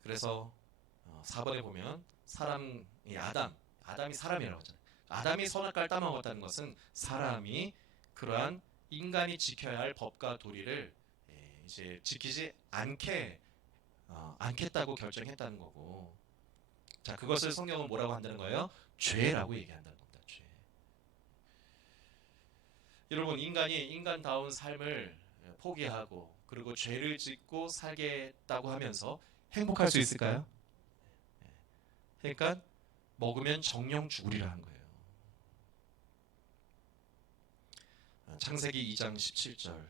그래서 4번에 보면 사람이 아담이 사람이라고 하잖아요. 아담이 선악과를 따먹었다는 것은 사람이 그러한 인간이 지켜야 할 법과 도리를 이제 지키지 않겠다고 결정했다는 거고. 자, 그것을 성경은 뭐라고 한다는 거예요? 죄라고 얘기한다는 겁니다. 죄. 여러분, 인간이 인간다운 삶을 포기하고 그리고 죄를 짓고 살겠다고 하면서 행복할 수 있을까요? 그러니까 먹으면 정령 죽으리라 한 거예요. 창세기 2장 17절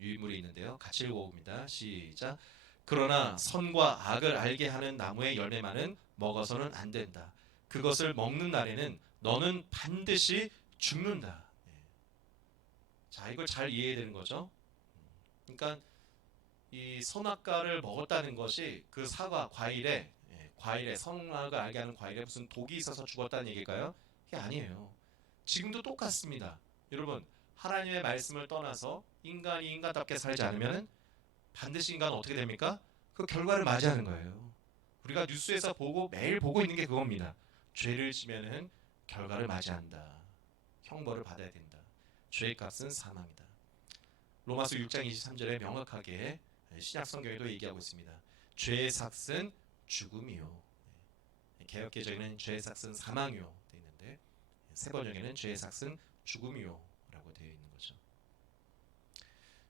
유인물이 있는데요. 같이 읽어봅니다. 시작. 그러나 선과 악을 알게 하는 나무의 열매만은 먹어서는 안 된다. 그것을 먹는 날에는 너는 반드시 죽는다. 자, 이걸 잘 이해해야 되는 거죠. 그러니까 이 선악과를 먹었다는 것이 그 사과 과일에 선악을 알게 하는 과일에 무슨 독이 있어서 죽었다는 얘기일까요? 그게 아니에요. 지금도 똑같습니다. 여러분, 하나님의 말씀을 떠나서 인간이 인간답게 살지 않으면 반드시 인간은 어떻게 됩니까? 그 결과를 맞이하는 거예요. 우리가 뉴스에서 매일 보고 있는 게 그겁니다. 죄를 지면은 결과를 맞이한다. 형벌을 받아야 된다. 죄의 값은 사망이다. 로마서 6장 23절에 명확하게 신약 성경에도 얘기하고 있습니다. 죄의 삭은 죽음이요. 개역개정에는 죄의 삭은 사망이요 되어 있는데 세번역에는 죄의 삭은 죽음이요라고 되어 있는 거죠.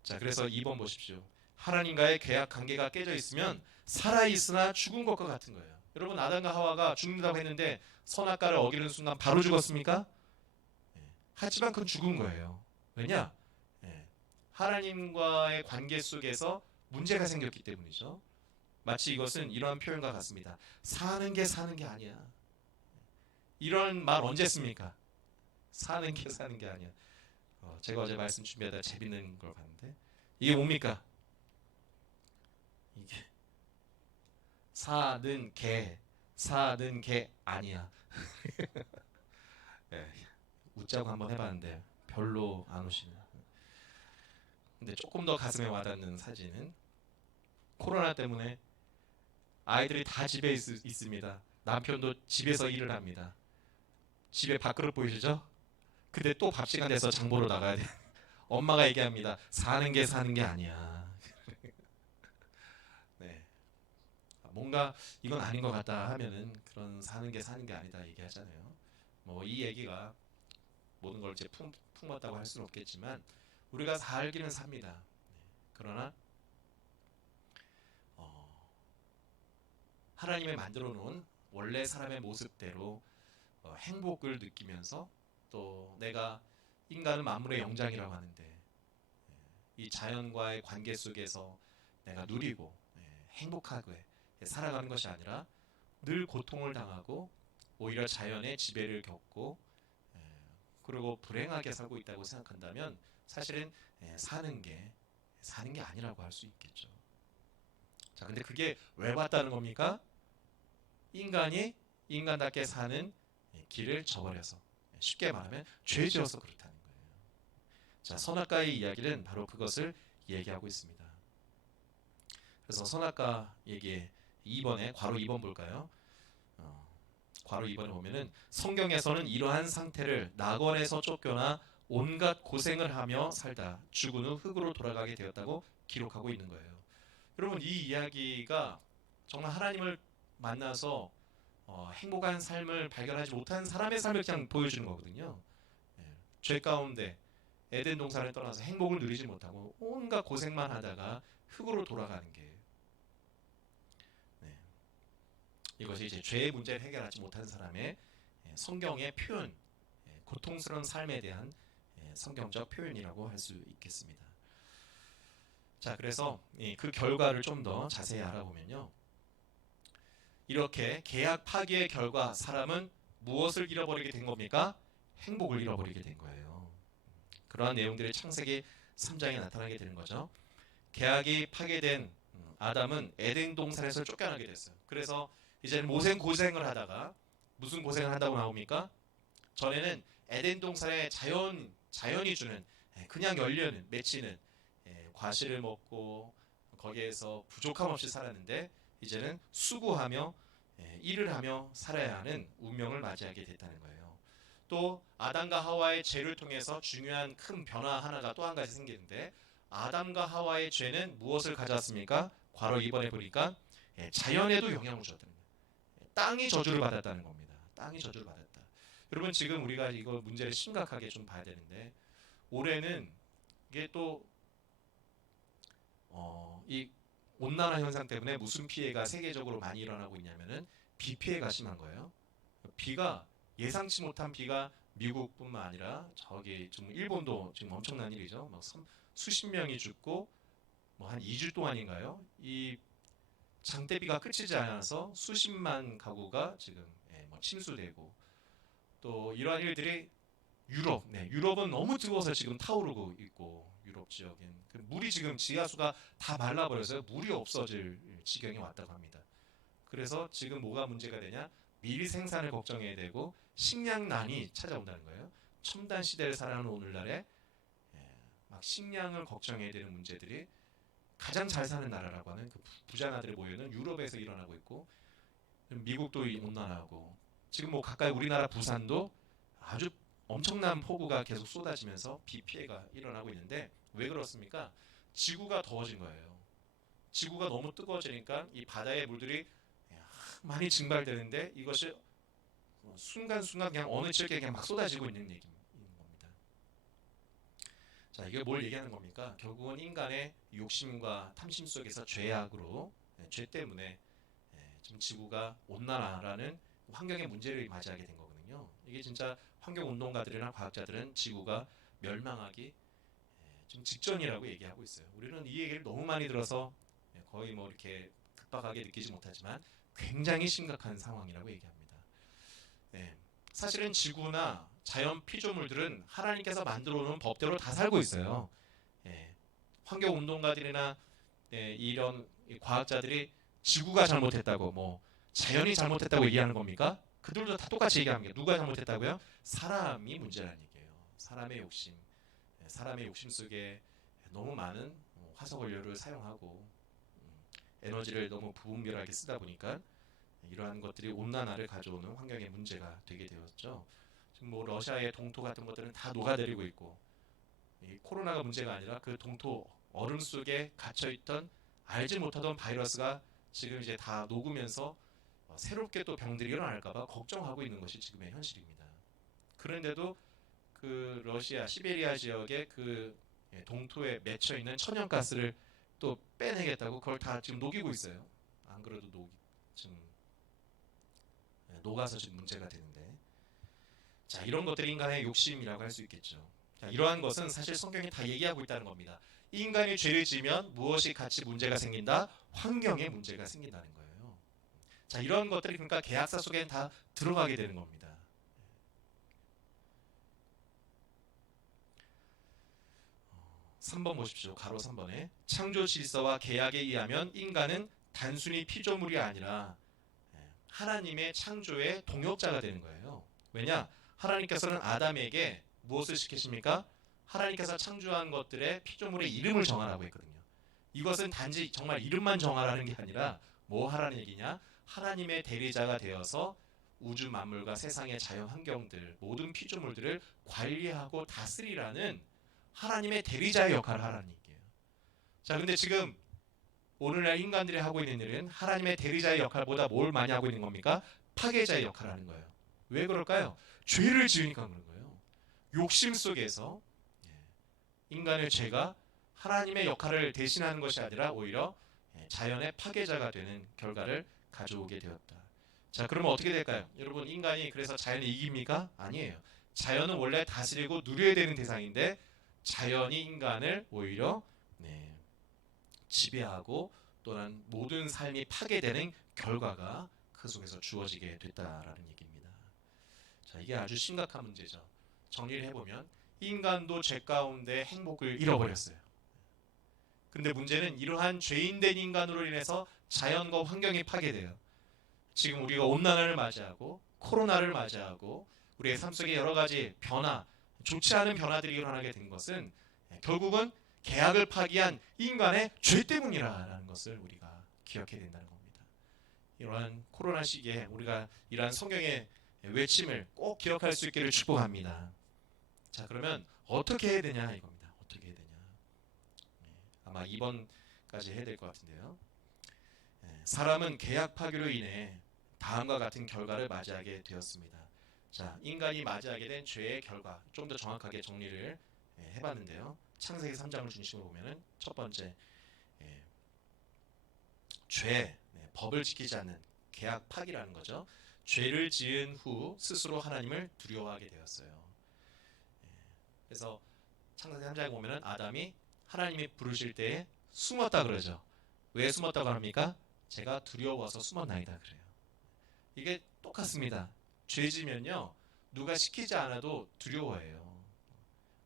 자, 그래서 2번 보십시오. 하나님과의 계약 관계가 깨져 있으면 살아 있으나 죽은 것과 같은 거예요. 여러분, 아담과 하와가 죽는다고 했는데 선악과를 어기는 순간 바로 죽었습니까? 하지만 그건 죽은 거예요. 왜냐? 하나님과의 관계 속에서 문제가 생겼기 때문이죠. 마치 이것은 이러한 표현과 같습니다. 사는 게 아니야. 이런 말 언제 했습니까? 사는 게 아니야. 제가 어제 말씀 준비하다가 재밌는 걸 봤는데 이게 뭡니까? 이게 사는 게 아니야. 네, 웃자고 한번 해봤는데 별로 안 오시네요. 근데 조금 더 가슴에 와닿는 사진은 코로나 때문에 아이들이 다 집에 있습니다. 남편도 집에서 일을 합니다. 집에 밥그릇 보이시죠? 근데 또 밥 시간 돼서 장 보러 나가야 돼. 엄마가 얘기합니다. 사는 게 아니야. 네. 뭔가 이건 아닌 것 같다 하면은 그런 사는 게 아니다 얘기하잖아요. 뭐 이 얘기가 모든 걸 이제 품었다고 할 수는 없겠지만 우리가 살기는 삽니다. 그러나 하나님의 만들어 놓은 원래 사람의 모습대로 행복을 느끼면서 또 내가 인간은 만물의 영장이라고 하는데 이 자연과의 관계 속에서 내가 누리고 행복하게 살아가는 것이 아니라 늘 고통을 당하고 오히려 자연의 지배를 겪고 그리고 불행하게 살고 있다고 생각한다면 사실은 사는 게 아니라고 할 수 있겠죠. 자, 근데 그게 왜 왔다는 겁니까? 인간이 인간답게 사는 길을 저버려서 쉽게 말하면 죄 지어서 그렇다는 거예요. 자, 선악과의 이야기는 바로 그것을 얘기하고 있습니다. 그래서 선악과 얘기 2번에 괄호 2번 볼까요? 괄호 2번에 보면은 성경에서는 이러한 상태를 낙원에서 쫓겨나 온갖 고생을 하며 살다 죽은 후 흙으로 돌아가게 되었다고 기록하고 있는 거예요. 여러분 이 이야기가 정말 하나님을 만나서 행복한 삶을 발견하지 못한 사람의 삶을 그냥 보여주는 거거든요. 죄 가운데 에덴 동산을 떠나서 행복을 누리지 못하고 온갖 고생만 하다가 흙으로 돌아가는 게 이것이 이제 죄의 문제를 해결하지 못한 사람의 성경의 표현, 고통스러운 삶에 대한 성경적 표현이라고 할 수 있겠습니다. 자, 그래서 그 결과를 좀 더 자세히 알아보면요. 이렇게 계약 파기의 결과 사람은 무엇을 잃어버리게 된 겁니까? 행복을 잃어버리게 된 거예요. 그러한 내용들이 창세기 3장에 나타나게 되는 거죠. 계약이 파괴된 아담은 에덴 동산에서 쫓겨나게 됐어요. 그래서 이제는 고생을 하다가 무슨 고생을 한다고 나옵니까? 전에는 에덴 동산의 자연이 주는 그냥 열려는 맺히는 과실을 먹고 거기에서 부족함 없이 살았는데 이제는 수고하며 일을 하며 살아야 하는 운명을 맞이하게 됐다는 거예요. 또 아담과 하와의 죄를 통해서 중요한 큰 변화 하나가 또 한 가지 생기는데 아담과 하와의 죄는 무엇을 가져왔습니까? 괄호 2번에 보니까 자연에도 영향을 줬다는 거예요. 땅이 저주를 받았다는 겁니다. 땅이 저주를 받았다. 여러분 지금 우리가 이거 문제를 심각하게 좀 봐야 되는데 올해는 이게 또 이 온난화 현상 때문에 무슨 피해가 세계적으로 많이 일어나고 있냐면은 비 피해가 심한 거예요. 비가 예상치 못한 비가 미국뿐만 아니라 저기 지금 일본도 지금 엄청난 일이죠. 막 수십 명이 죽고 뭐 한 2주 동안인가요? 이 장대비가 그치지 않아서 수십만 가구가 지금 뭐 침수되고 또 이러한 일들이 유럽은 너무 뜨거워서 지금 타오르고 있고 유럽 지역엔 그 물이 지금 지하수가 다 말라버려서 물이 없어질 지경에 왔다고 합니다. 그래서 지금 뭐가 문제가 되냐? 미리 생산을 걱정해야 되고 식량난이 찾아온다는 거예요. 첨단 시대를 살아가는 오늘날에 막 식량을 걱정해야 되는 문제들이 가장 잘 사는 나라라고 하는 그 부자 나라들이 모여있는 유럽에서 일어나고 있고 미국도 온난화하고 지금 뭐 가까이 우리나라 부산도 아주 엄청난 폭우가 계속 쏟아지면서 비 피해가 일어나고 있는데 왜 그렇습니까? 지구가 더워진 거예요. 지구가 너무 뜨거워지니까 이 바다의 물들이 많이 증발되는데 이것이 순간순간 그냥 어느 지역에 그냥 막 쏟아지고 있는 얘기인 겁니다. 자, 이게 뭘 얘기하는 겁니까? 결국은 인간의 욕심과 탐심 속에서 죄악으로 죄 때문에 지금 지구가 온난화라는 환경의 문제를 맞이하게 된 거거든요. 이게 진짜 환경운동가들이나 과학자들은 지구가 멸망하기 좀 직전이라고 얘기하고 있어요. 우리는 이 얘기를 너무 많이 들어서 거의 뭐 이렇게 급박하게 느끼지 못하지만 굉장히 심각한 상황이라고 얘기합니다. 사실은 지구나 자연 피조물들은 하나님께서 만들어 놓은 법대로 다 살고 있어요. 환경운동가들이나 이런 과학자들이 지구가 잘못했다고 뭐 자연이 잘못했다고 얘기하는 겁니까? 그들도 다 똑같이 얘기합니다. 누가 잘못했다고요? 사람이 문제라는 얘기예요. 사람의 욕심 속에 너무 많은 화석 원료를 사용하고 에너지를 너무 부분별하게 쓰다 보니까 이러한 것들이 온난화를 가져오는 환경의 문제가 되게 되었죠. 지금 뭐 러시아의 동토 같은 것들은 다 녹아내리고 있고 이 코로나가 문제가 아니라 그 동토 얼음 속에 갇혀있던 알지 못하던 바이러스가 지금 이제 다 녹으면서 새롭게 또 병들이 일어날까봐 걱정하고 있는 것이 지금의 현실입니다. 그런데도 그 러시아 시베리아 지역의 그 동토에 맺혀 있는 천연가스를 또 빼내겠다고 그걸 다 지금 녹이고 있어요. 안 그래도 지금 녹아서 지금 문제가 되는데, 자, 이런 것들이 인간의 욕심이라고 할 수 있겠죠. 자, 이러한 것은 사실 성경이 다 얘기하고 있다는 겁니다. 인간이 죄를 지으면 무엇이 같이 문제가 생긴다? 환경에 문제가 생긴다는 거예요. 자, 이런 것들이 그러니까 계약사 속에는 다 들어가게 되는 겁니다. 3번 보십시오. 가로 3번에 창조 질서와 계약에 의하면 인간은 단순히 피조물이 아니라 하나님의 창조의 동역자가 되는 거예요. 왜냐? 하나님께서는 아담에게 무엇을 시키십니까? 하나님께서 창조한 것들의 피조물의 이름을 정하라고 했거든요. 이것은 단지 정말 이름만 정하라는 게 아니라 뭐 하라는 얘기냐? 하나님의 대리자가 되어서 우주 만물과 세상의 자연 환경들, 모든 피조물들을 관리하고 다스리라는 하나님의 대리자의 역할을 하라는 얘기예요. 자, 근데 지금 오늘날 인간들이 하고 있는 일은 하나님의 대리자의 역할보다 뭘 많이 하고 있는 겁니까? 파괴자의 역할을 하는 거예요. 왜 그럴까요? 죄를 지으니까 그런 거예요. 욕심 속에서 인간의 죄가 하나님의 역할을 대신하는 것이 아니라 오히려 자연의 파괴자가 되는 결과를 가져오게 되었다. 자, 그러면 어떻게 될까요? 여러분, 인간이 그래서 자연을 이깁니까? 아니에요. 자연은 원래 다스리고 누려야 되는 대상인데 자연이 인간을 오히려 지배하고 또한 모든 삶이 파괴되는 결과가 그 속에서 주어지게 됐다라는 얘기입니다. 자, 이게 아주 심각한 문제죠. 정리를 해보면 인간도 죄 가운데 행복을 잃어버렸어요. 근데 문제는 이러한 죄인된 인간으로 인해서 자연과 환경이 파괴돼요. 지금 우리가 온난화를 맞이하고 코로나를 맞이하고 우리의 삶 속에 여러 가지 변화, 좋지 않은 변화들이 일어나게 된 것은 결국은 계약을 파기한 인간의 죄 때문이라는 것을 우리가 기억해야 된다는 겁니다. 이러한 코로나 시기에 우리가 이러한 성경의 외침을 꼭 기억할 수 있기를 축복합니다. 자, 그러면 어떻게 해야 되냐 이겁니다. 어떻게 해야 되냐. 아마 2번까지 해야 될 것 같은데요. 사람은 계약 파기로 인해 다음과 같은 결과를 맞이하게 되었습니다. 자, 인간이 맞이하게 된 죄의 결과 좀 더 정확하게 정리를 해봤는데요. 창세기 3장을 중심으로 보면은 첫 번째 죄, 법을 지키지 않는 계약 파기라는 거죠. 죄를 지은 후 스스로 하나님을 두려워하게 되었어요. 그래서 창세기 3장에 보면은 아담이 하나님이 부르실 때에 숨었다 그러죠. 왜 숨었다고 합니까? 제가 두려워서 숨었나이다 그래요. 이게 똑같습니다. 죄지면요 누가 시키지 않아도 두려워해요.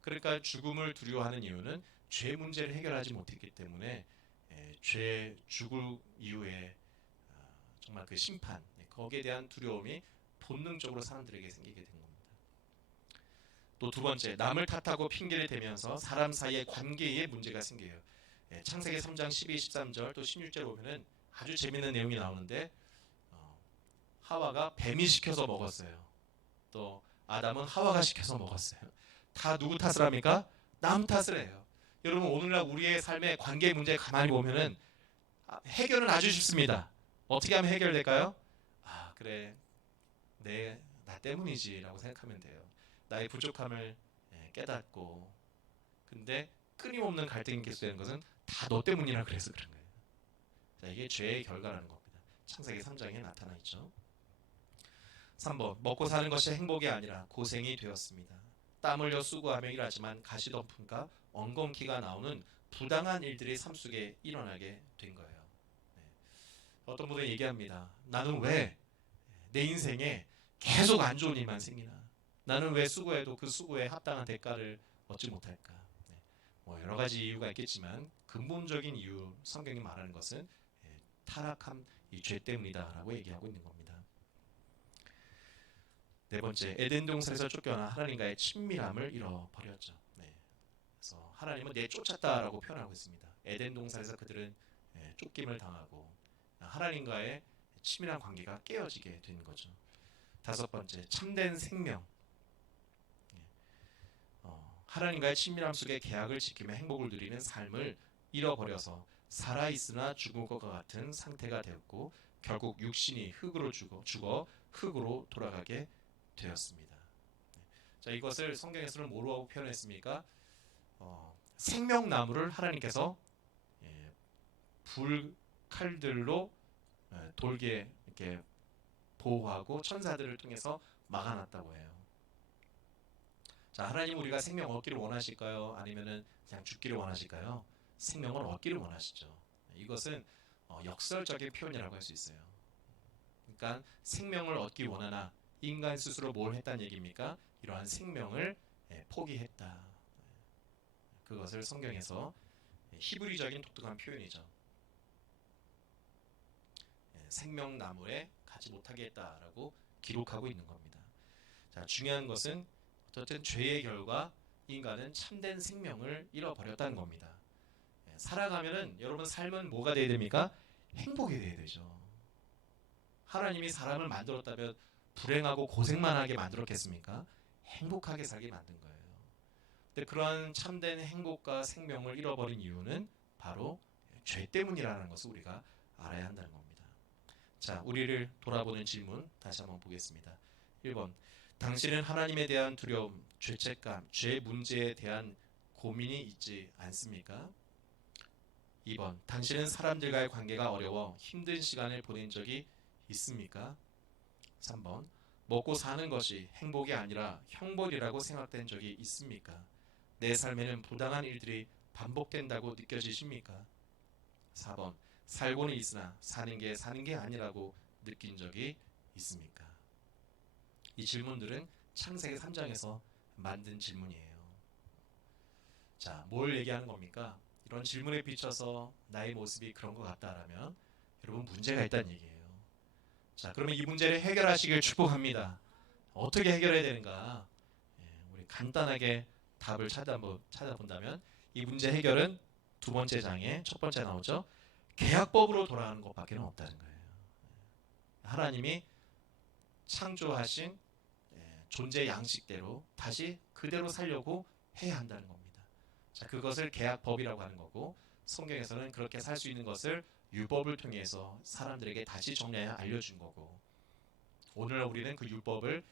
그러니까 죽음을 두려워하는 이유는 죄 문제를 해결하지 못했기 때문에 죄 죽을 이후에 정말 그 심판 거기에 대한 두려움이 본능적으로 사람들에게 생기게 된 겁니다. 또 두 번째, 남을 탓하고 핑계를 대면서 사람 사이의 관계에 문제가 생겨요. 창세기 3장 12, 13절 또 16절 보면은 아주 재미있는 내용이 나오는데 하와가 뱀이 시켜서 먹었어요. 또 아담은 하와가 시켜서 먹었어요. 다 누구 탓을 합니까? 남 탓을 해요. 여러분, 오늘날 우리의 삶의 관계 문제 가만히 보면은 해결은 아주 쉽습니다. 어떻게 하면 해결될까요? 아, 그래, 나 때문이지라고 생각하면 돼요. 나의 부족함을 깨닫고, 근데 끊임없는 갈등이 계속되는 것은 다 너 때문이라 그래서 그런 거예요. 자, 이게 죄의 결과라는 겁니다. 창세기 3장에 나타나 있죠. 3번, 먹고 사는 것이 행복이 아니라 고생이 되었습니다. 땀 흘려 수고하며 일하지만 가시덤불과 엉겅퀴가 나오는 부당한 일들이 삶 속에 일어나게 된 거예요. 어떤 분은 얘기합니다. 나는 왜 내 인생에 계속 안 좋은 일만 생기나? 나는 왜 수고해도 그 수고에 합당한 대가를 얻지 못할까? 뭐 여러 가지 이유가 있겠지만 근본적인 이유, 성경이 말하는 것은 타락한 이 죄 때문이다라고 얘기하고 있는 겁니다. 네 번째, 에덴 동산에서 쫓겨나 하나님과의 친밀함을 잃어버렸죠. 그래서 하나님은 내쫓았다라고 표현하고 있습니다. 에덴 동산에서 그들은 쫓김을 당하고 하나님과의 친밀한 관계가 깨어지게 된 거죠. 다섯 번째, 참된 생명. 하나님과의 친밀함 속에 계약을 지키며 행복을 누리는 삶을 잃어버려서 살아있으나 죽은 것과 같은 상태가 되었고 결국 육신이 흙으로 죽어 흙으로 돌아가게 되었습니다. 자, 이것을 성경에서는 뭐라고 표현했습니까? 생명나무를 하나님께서 불 칼들로 돌게 이렇게 보호하고 천사들을 통해서 막아놨다고 해요. 자, 하나님 우리가 생명 얻기를 원하실까요? 아니면은 그냥 죽기를 원하실까요? 생명을 얻기를 원하시죠. 이것은 역설적인 표현이라고 할 수 있어요. 그러니까 생명을 얻기 원하나 인간 스스로 뭘 했다는 얘기입니까? 이러한 생명을 포기했다. 그것을 성경에서 히브리적인 독특한 표현이죠. 생명나무에 가지 못하게 했다라고 기록하고 있는 겁니다. 자, 중요한 것은 어쨌든 죄의 결과 인간은 참된 생명을 잃어버렸다는 겁니다. 살아가면은 여러분 삶은 뭐가 돼야 됩니까? 행복이 돼야 되죠. 하나님이 사람을 만들었다면 불행하고 고생만 하게 만들었겠습니까? 행복하게 살게 만든 거예요. 근데 그러한 참된 행복과 생명을 잃어버린 이유는 바로 죄 때문이라는 것을 우리가 알아야 한다는 겁니다. 자, 우리를 돌아보는 질문 다시 한번 보겠습니다. 1번, 당신은 하나님에 대한 두려움, 죄책감, 죄 문제에 대한 고민이 있지 않습니까? 2번, 당신은 사람들과의 관계가 어려워 힘든 시간을 보낸 적이 있습니까? 3번, 먹고 사는 것이 행복이 아니라 형벌이라고 생각된 적이 있습니까? 내 삶에는 부당한 일들이 반복된다고 느껴지십니까? 4번, 살고는 있으나 사는 게 아니라고 느낀 적이 있습니까? 이 질문들은 창세기 3장에서 만든 질문이에요. 자, 뭘 얘기하는 겁니까? 이런 질문에 비춰서 나의 모습이 그런 것 같다라면 여러분 문제가 있다는 얘기예요. 자, 그러면 이 문제를 해결하시길 축복합니다. 어떻게 해결해야 되는가? 우리 간단하게 답을 찾아본다면 이 문제 해결은 두 번째 장에 첫 번째 나오죠. 계약법으로 돌아가는 것밖에 없다는 거예요. 하나님이 창조하신 존재 양식대로 다시 그대로 살려고 해야 한다는 겁니다. 자, 그것을 계약법이라고 하는 거고 성경에서는 그렇게 살 수 있는 것을 율법을 통해서 사람들에게 다시 정리하여 알려준 거고 오늘 우리는 그 율법을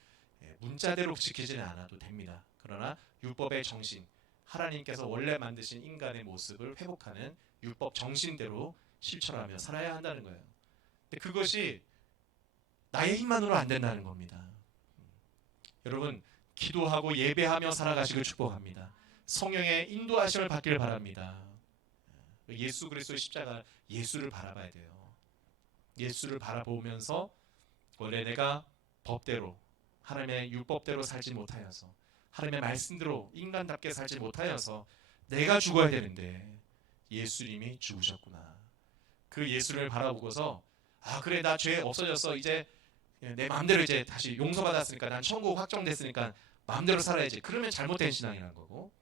문자대로 지키지는 않아도 됩니다. 그러나 율법의 정신, 하나님께서 원래 만드신 인간의 모습을 회복하는 율법 정신대로 실천하며 살아야 한다는 거예요. 근데 그것이 나의 힘만으로 안 된다는 겁니다. 여러분 기도하고 예배하며 살아가시길 축복합니다. 성령의 인도하심을 받기를 바랍니다. 예수 그리스도의 십자가 예수를 바라봐야 돼요. 예수를 바라보면서 원래 내가 법대로 하나님의 율법대로 살지 못하여서 하나님의 말씀대로 인간답게 살지 못하여서 내가 죽어야 되는데 예수님이 죽으셨구나. 그 예수를 바라보고서 아 그래 나 죄 없어졌어 이제 내 마음대로 이제 다시 용서받았으니까 난 천국 확정됐으니까 마음대로 살아야지. 그러면 잘못된 신앙이라는 거고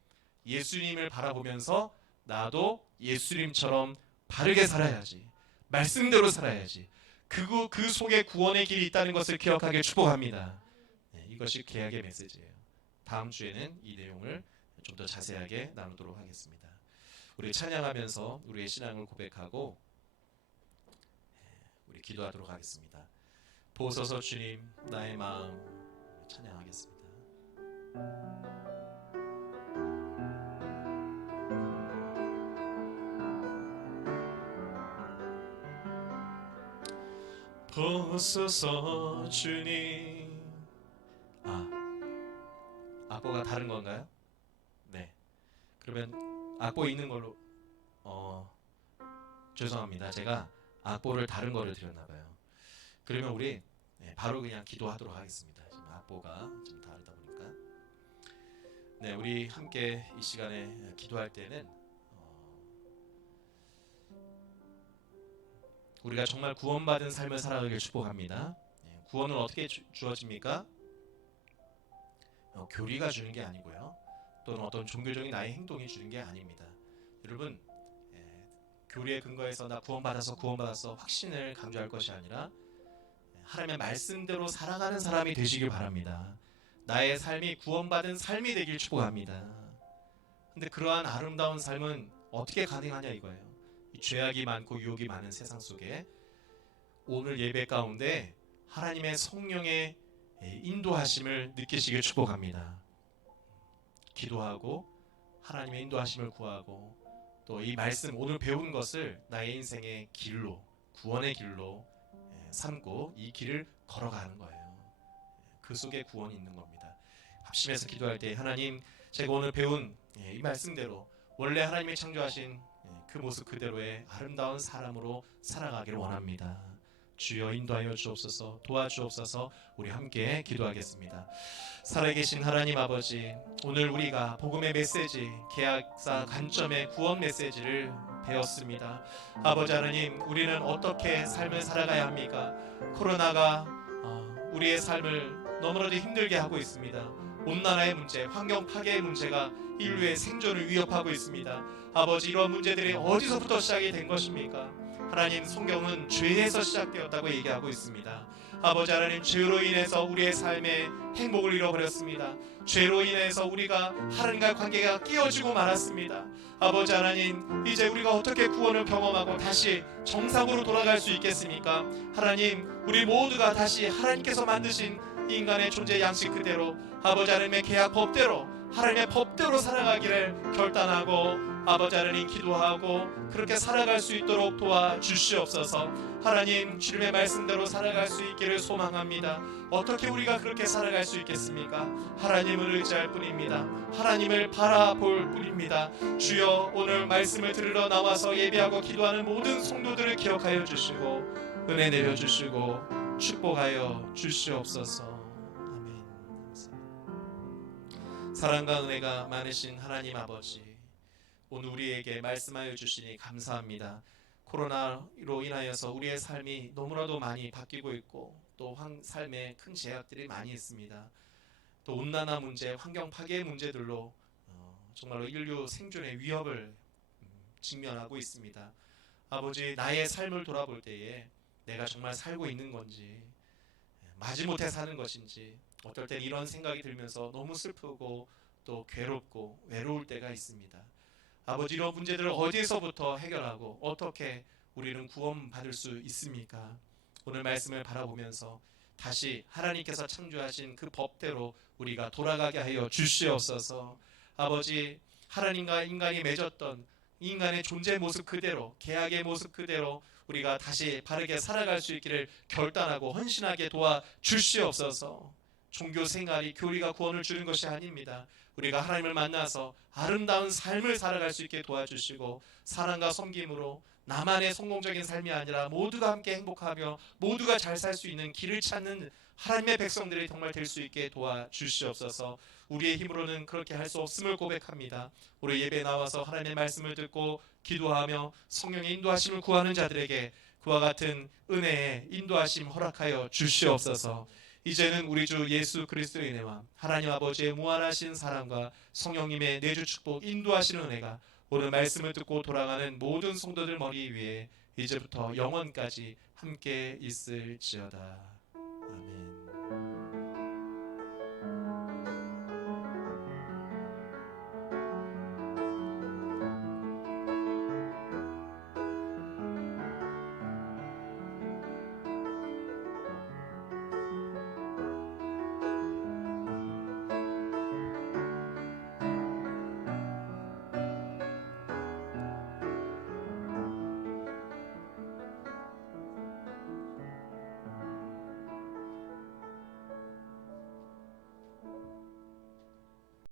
예수님을 바라보면서 나도 예수님처럼 바르게 살아야지. 말씀대로 살아야지. 그 속에 구원의 길이 있다는 것을 기억하길 축복합니다. 이것이 개혁의 메시지예요. 다음 주에는 이 내용을 좀 더 자세하게 나누도록 하겠습니다. 우리 찬양하면서 우리의 신앙을 고백하고 우리 기도하도록 하겠습니다. 보소서 주님 나의 마음 찬양하겠습니다. 보소서 주님. 악보가 다른 건가요? 네. 그러면 악보 있는 걸로 죄송합니다. 제가 악보를 다른 거를 드렸나 봐요. 그러면 우리 바로 그냥 기도하도록 하겠습니다. 지금 악보가 좀 다르다 보니까. 네, 우리 함께 이 시간에 기도할 때는 우리가 정말 구원받은 삶을 살아가길 축복합니다. 구원은 어떻게 주어집니까? 교리가 주는 게 아니고요. 또는 어떤 종교적인 나의 행동이 주는 게 아닙니다. 여러분 교리에 근거해서 나 구원받았어 확신을 강조할 것이 아니라 하나님의 말씀대로 살아가는 사람이 되시길 바랍니다. 나의 삶이 구원받은 삶이 되길 축복합니다. 근데 그러한 아름다운 삶은 어떻게 가능하냐 이거예요. 이 죄악이 많고 유혹이 많은 세상 속에 오늘 예배 가운데 하나님의 성령의 인도하심을 느끼시길 축복합니다. 기도하고 하나님의 인도하심을 구하고 또 이 말씀 오늘 배운 것을 나의 인생의 길로 구원의 길로 삼고 이 길을 걸어가는 거예요. 그 속에 구원이 있는 겁니다. 합심해서 기도할 때 하나님 제가 오늘 배운 이 말씀대로 원래 하나님이 창조하신 그 모습 그대로의 아름다운 사람으로 살아가기를 원합니다. 주여 인도하여 주옵소서 도와주옵소서. 우리 함께 기도하겠습니다. 살아계신 하나님 아버지 오늘 우리가 복음의 메시지 계약사 관점의 구원 메시지를 배웠습니다. 아버지 하나님 우리는 어떻게 삶을 살아가야 합니까? 코로나가 우리의 삶을 너무나도 힘들게 하고 있습니다. 온난화의 문제, 환경 파괴의 문제가 인류의 생존을 위협하고 있습니다. 아버지 이런 문제들이 어디서부터 시작이 된 것입니까? 하나님 성경은 죄에서 시작되었다고 얘기하고 있습니다. 아버지 하나님 죄로 인해서 우리의 삶에 행복을 잃어버렸습니다. 죄로 인해서 우리가 하나님과의 관계가 깨어지고 말았습니다. 아버지 하나님 이제 우리가 어떻게 구원을 경험하고 다시 정상으로 돌아갈 수 있겠습니까? 하나님 우리 모두가 다시 하나님께서 만드신 인간의 존재 양식 그대로 아버지 하나님의 계약 법대로 하나님의 법대로 살아가기를 결단하고 아버지 하나님 기도하고 그렇게 살아갈 수 있도록 도와주시옵소서. 하나님 주님의 말씀대로 살아갈 수 있기를 소망합니다. 어떻게 우리가 그렇게 살아갈 수 있겠습니까? 하나님을 의지할 뿐입니다. 하나님을 바라볼 뿐입니다. 주여 오늘 말씀을 들으러 나와서 예배하고 기도하는 모든 성도들을 기억하여 주시고 은혜 내려주시고 축복하여 주시옵소서. 사랑과 은혜가 많으신 하나님 아버지 오늘 우리에게 말씀하여 주시니 감사합니다. 코로나로 인하여서 우리의 삶이 너무나도 많이 바뀌고 있고 또 삶에 큰 제약들이 많이 있습니다. 또 온난화 문제, 환경 파괴 문제들로 정말로 인류 생존의 위협을 직면하고 있습니다. 아버지 나의 삶을 돌아볼 때에 내가 정말 살고 있는 건지 마지못해 사는 것인지 어떨 땐 이런 생각이 들면서 너무 슬프고 또 괴롭고 외로울 때가 있습니다. 아버지 이런 문제들을 어디에서부터 해결하고 어떻게 우리는 구원받을 수 있습니까? 오늘 말씀을 바라보면서 다시 하나님께서 창조하신 그 법대로 우리가 돌아가게 하여 주시옵소서. 아버지 하나님과 인간이 맺었던 인간의 존재 모습 그대로 계약의 모습 그대로 우리가 다시 바르게 살아갈 수 있기를 결단하고 헌신하게 도와주시옵소서. 종교 생활이 교리가 구원을 주는 것이 아닙니다. 우리가 하나님을 만나서 아름다운 삶을 살아갈 수 있게 도와주시고 사랑과 섬김으로 나만의 성공적인 삶이 아니라 모두가 함께 행복하며 모두가 잘 살 수 있는 길을 찾는 하나님의 백성들이 정말 될 수 있게 도와주시옵소서. 우리의 힘으로는 그렇게 할 수 없음을 고백합니다. 우리 예배에 나와서 하나님의 말씀을 듣고 기도하며 성령의 인도하심을 구하는 자들에게 그와 같은 은혜의 인도하심 허락하여 주시옵소서. 이제는 우리 주 예수 그리스도의 은혜와 하나님 아버지의 무한하신 사랑과 성령님의 내주 축복 인도하시는 은혜가 오늘 말씀을 듣고 돌아가는 모든 성도들 머리 위에 이제부터 영원까지 함께 있을지어다.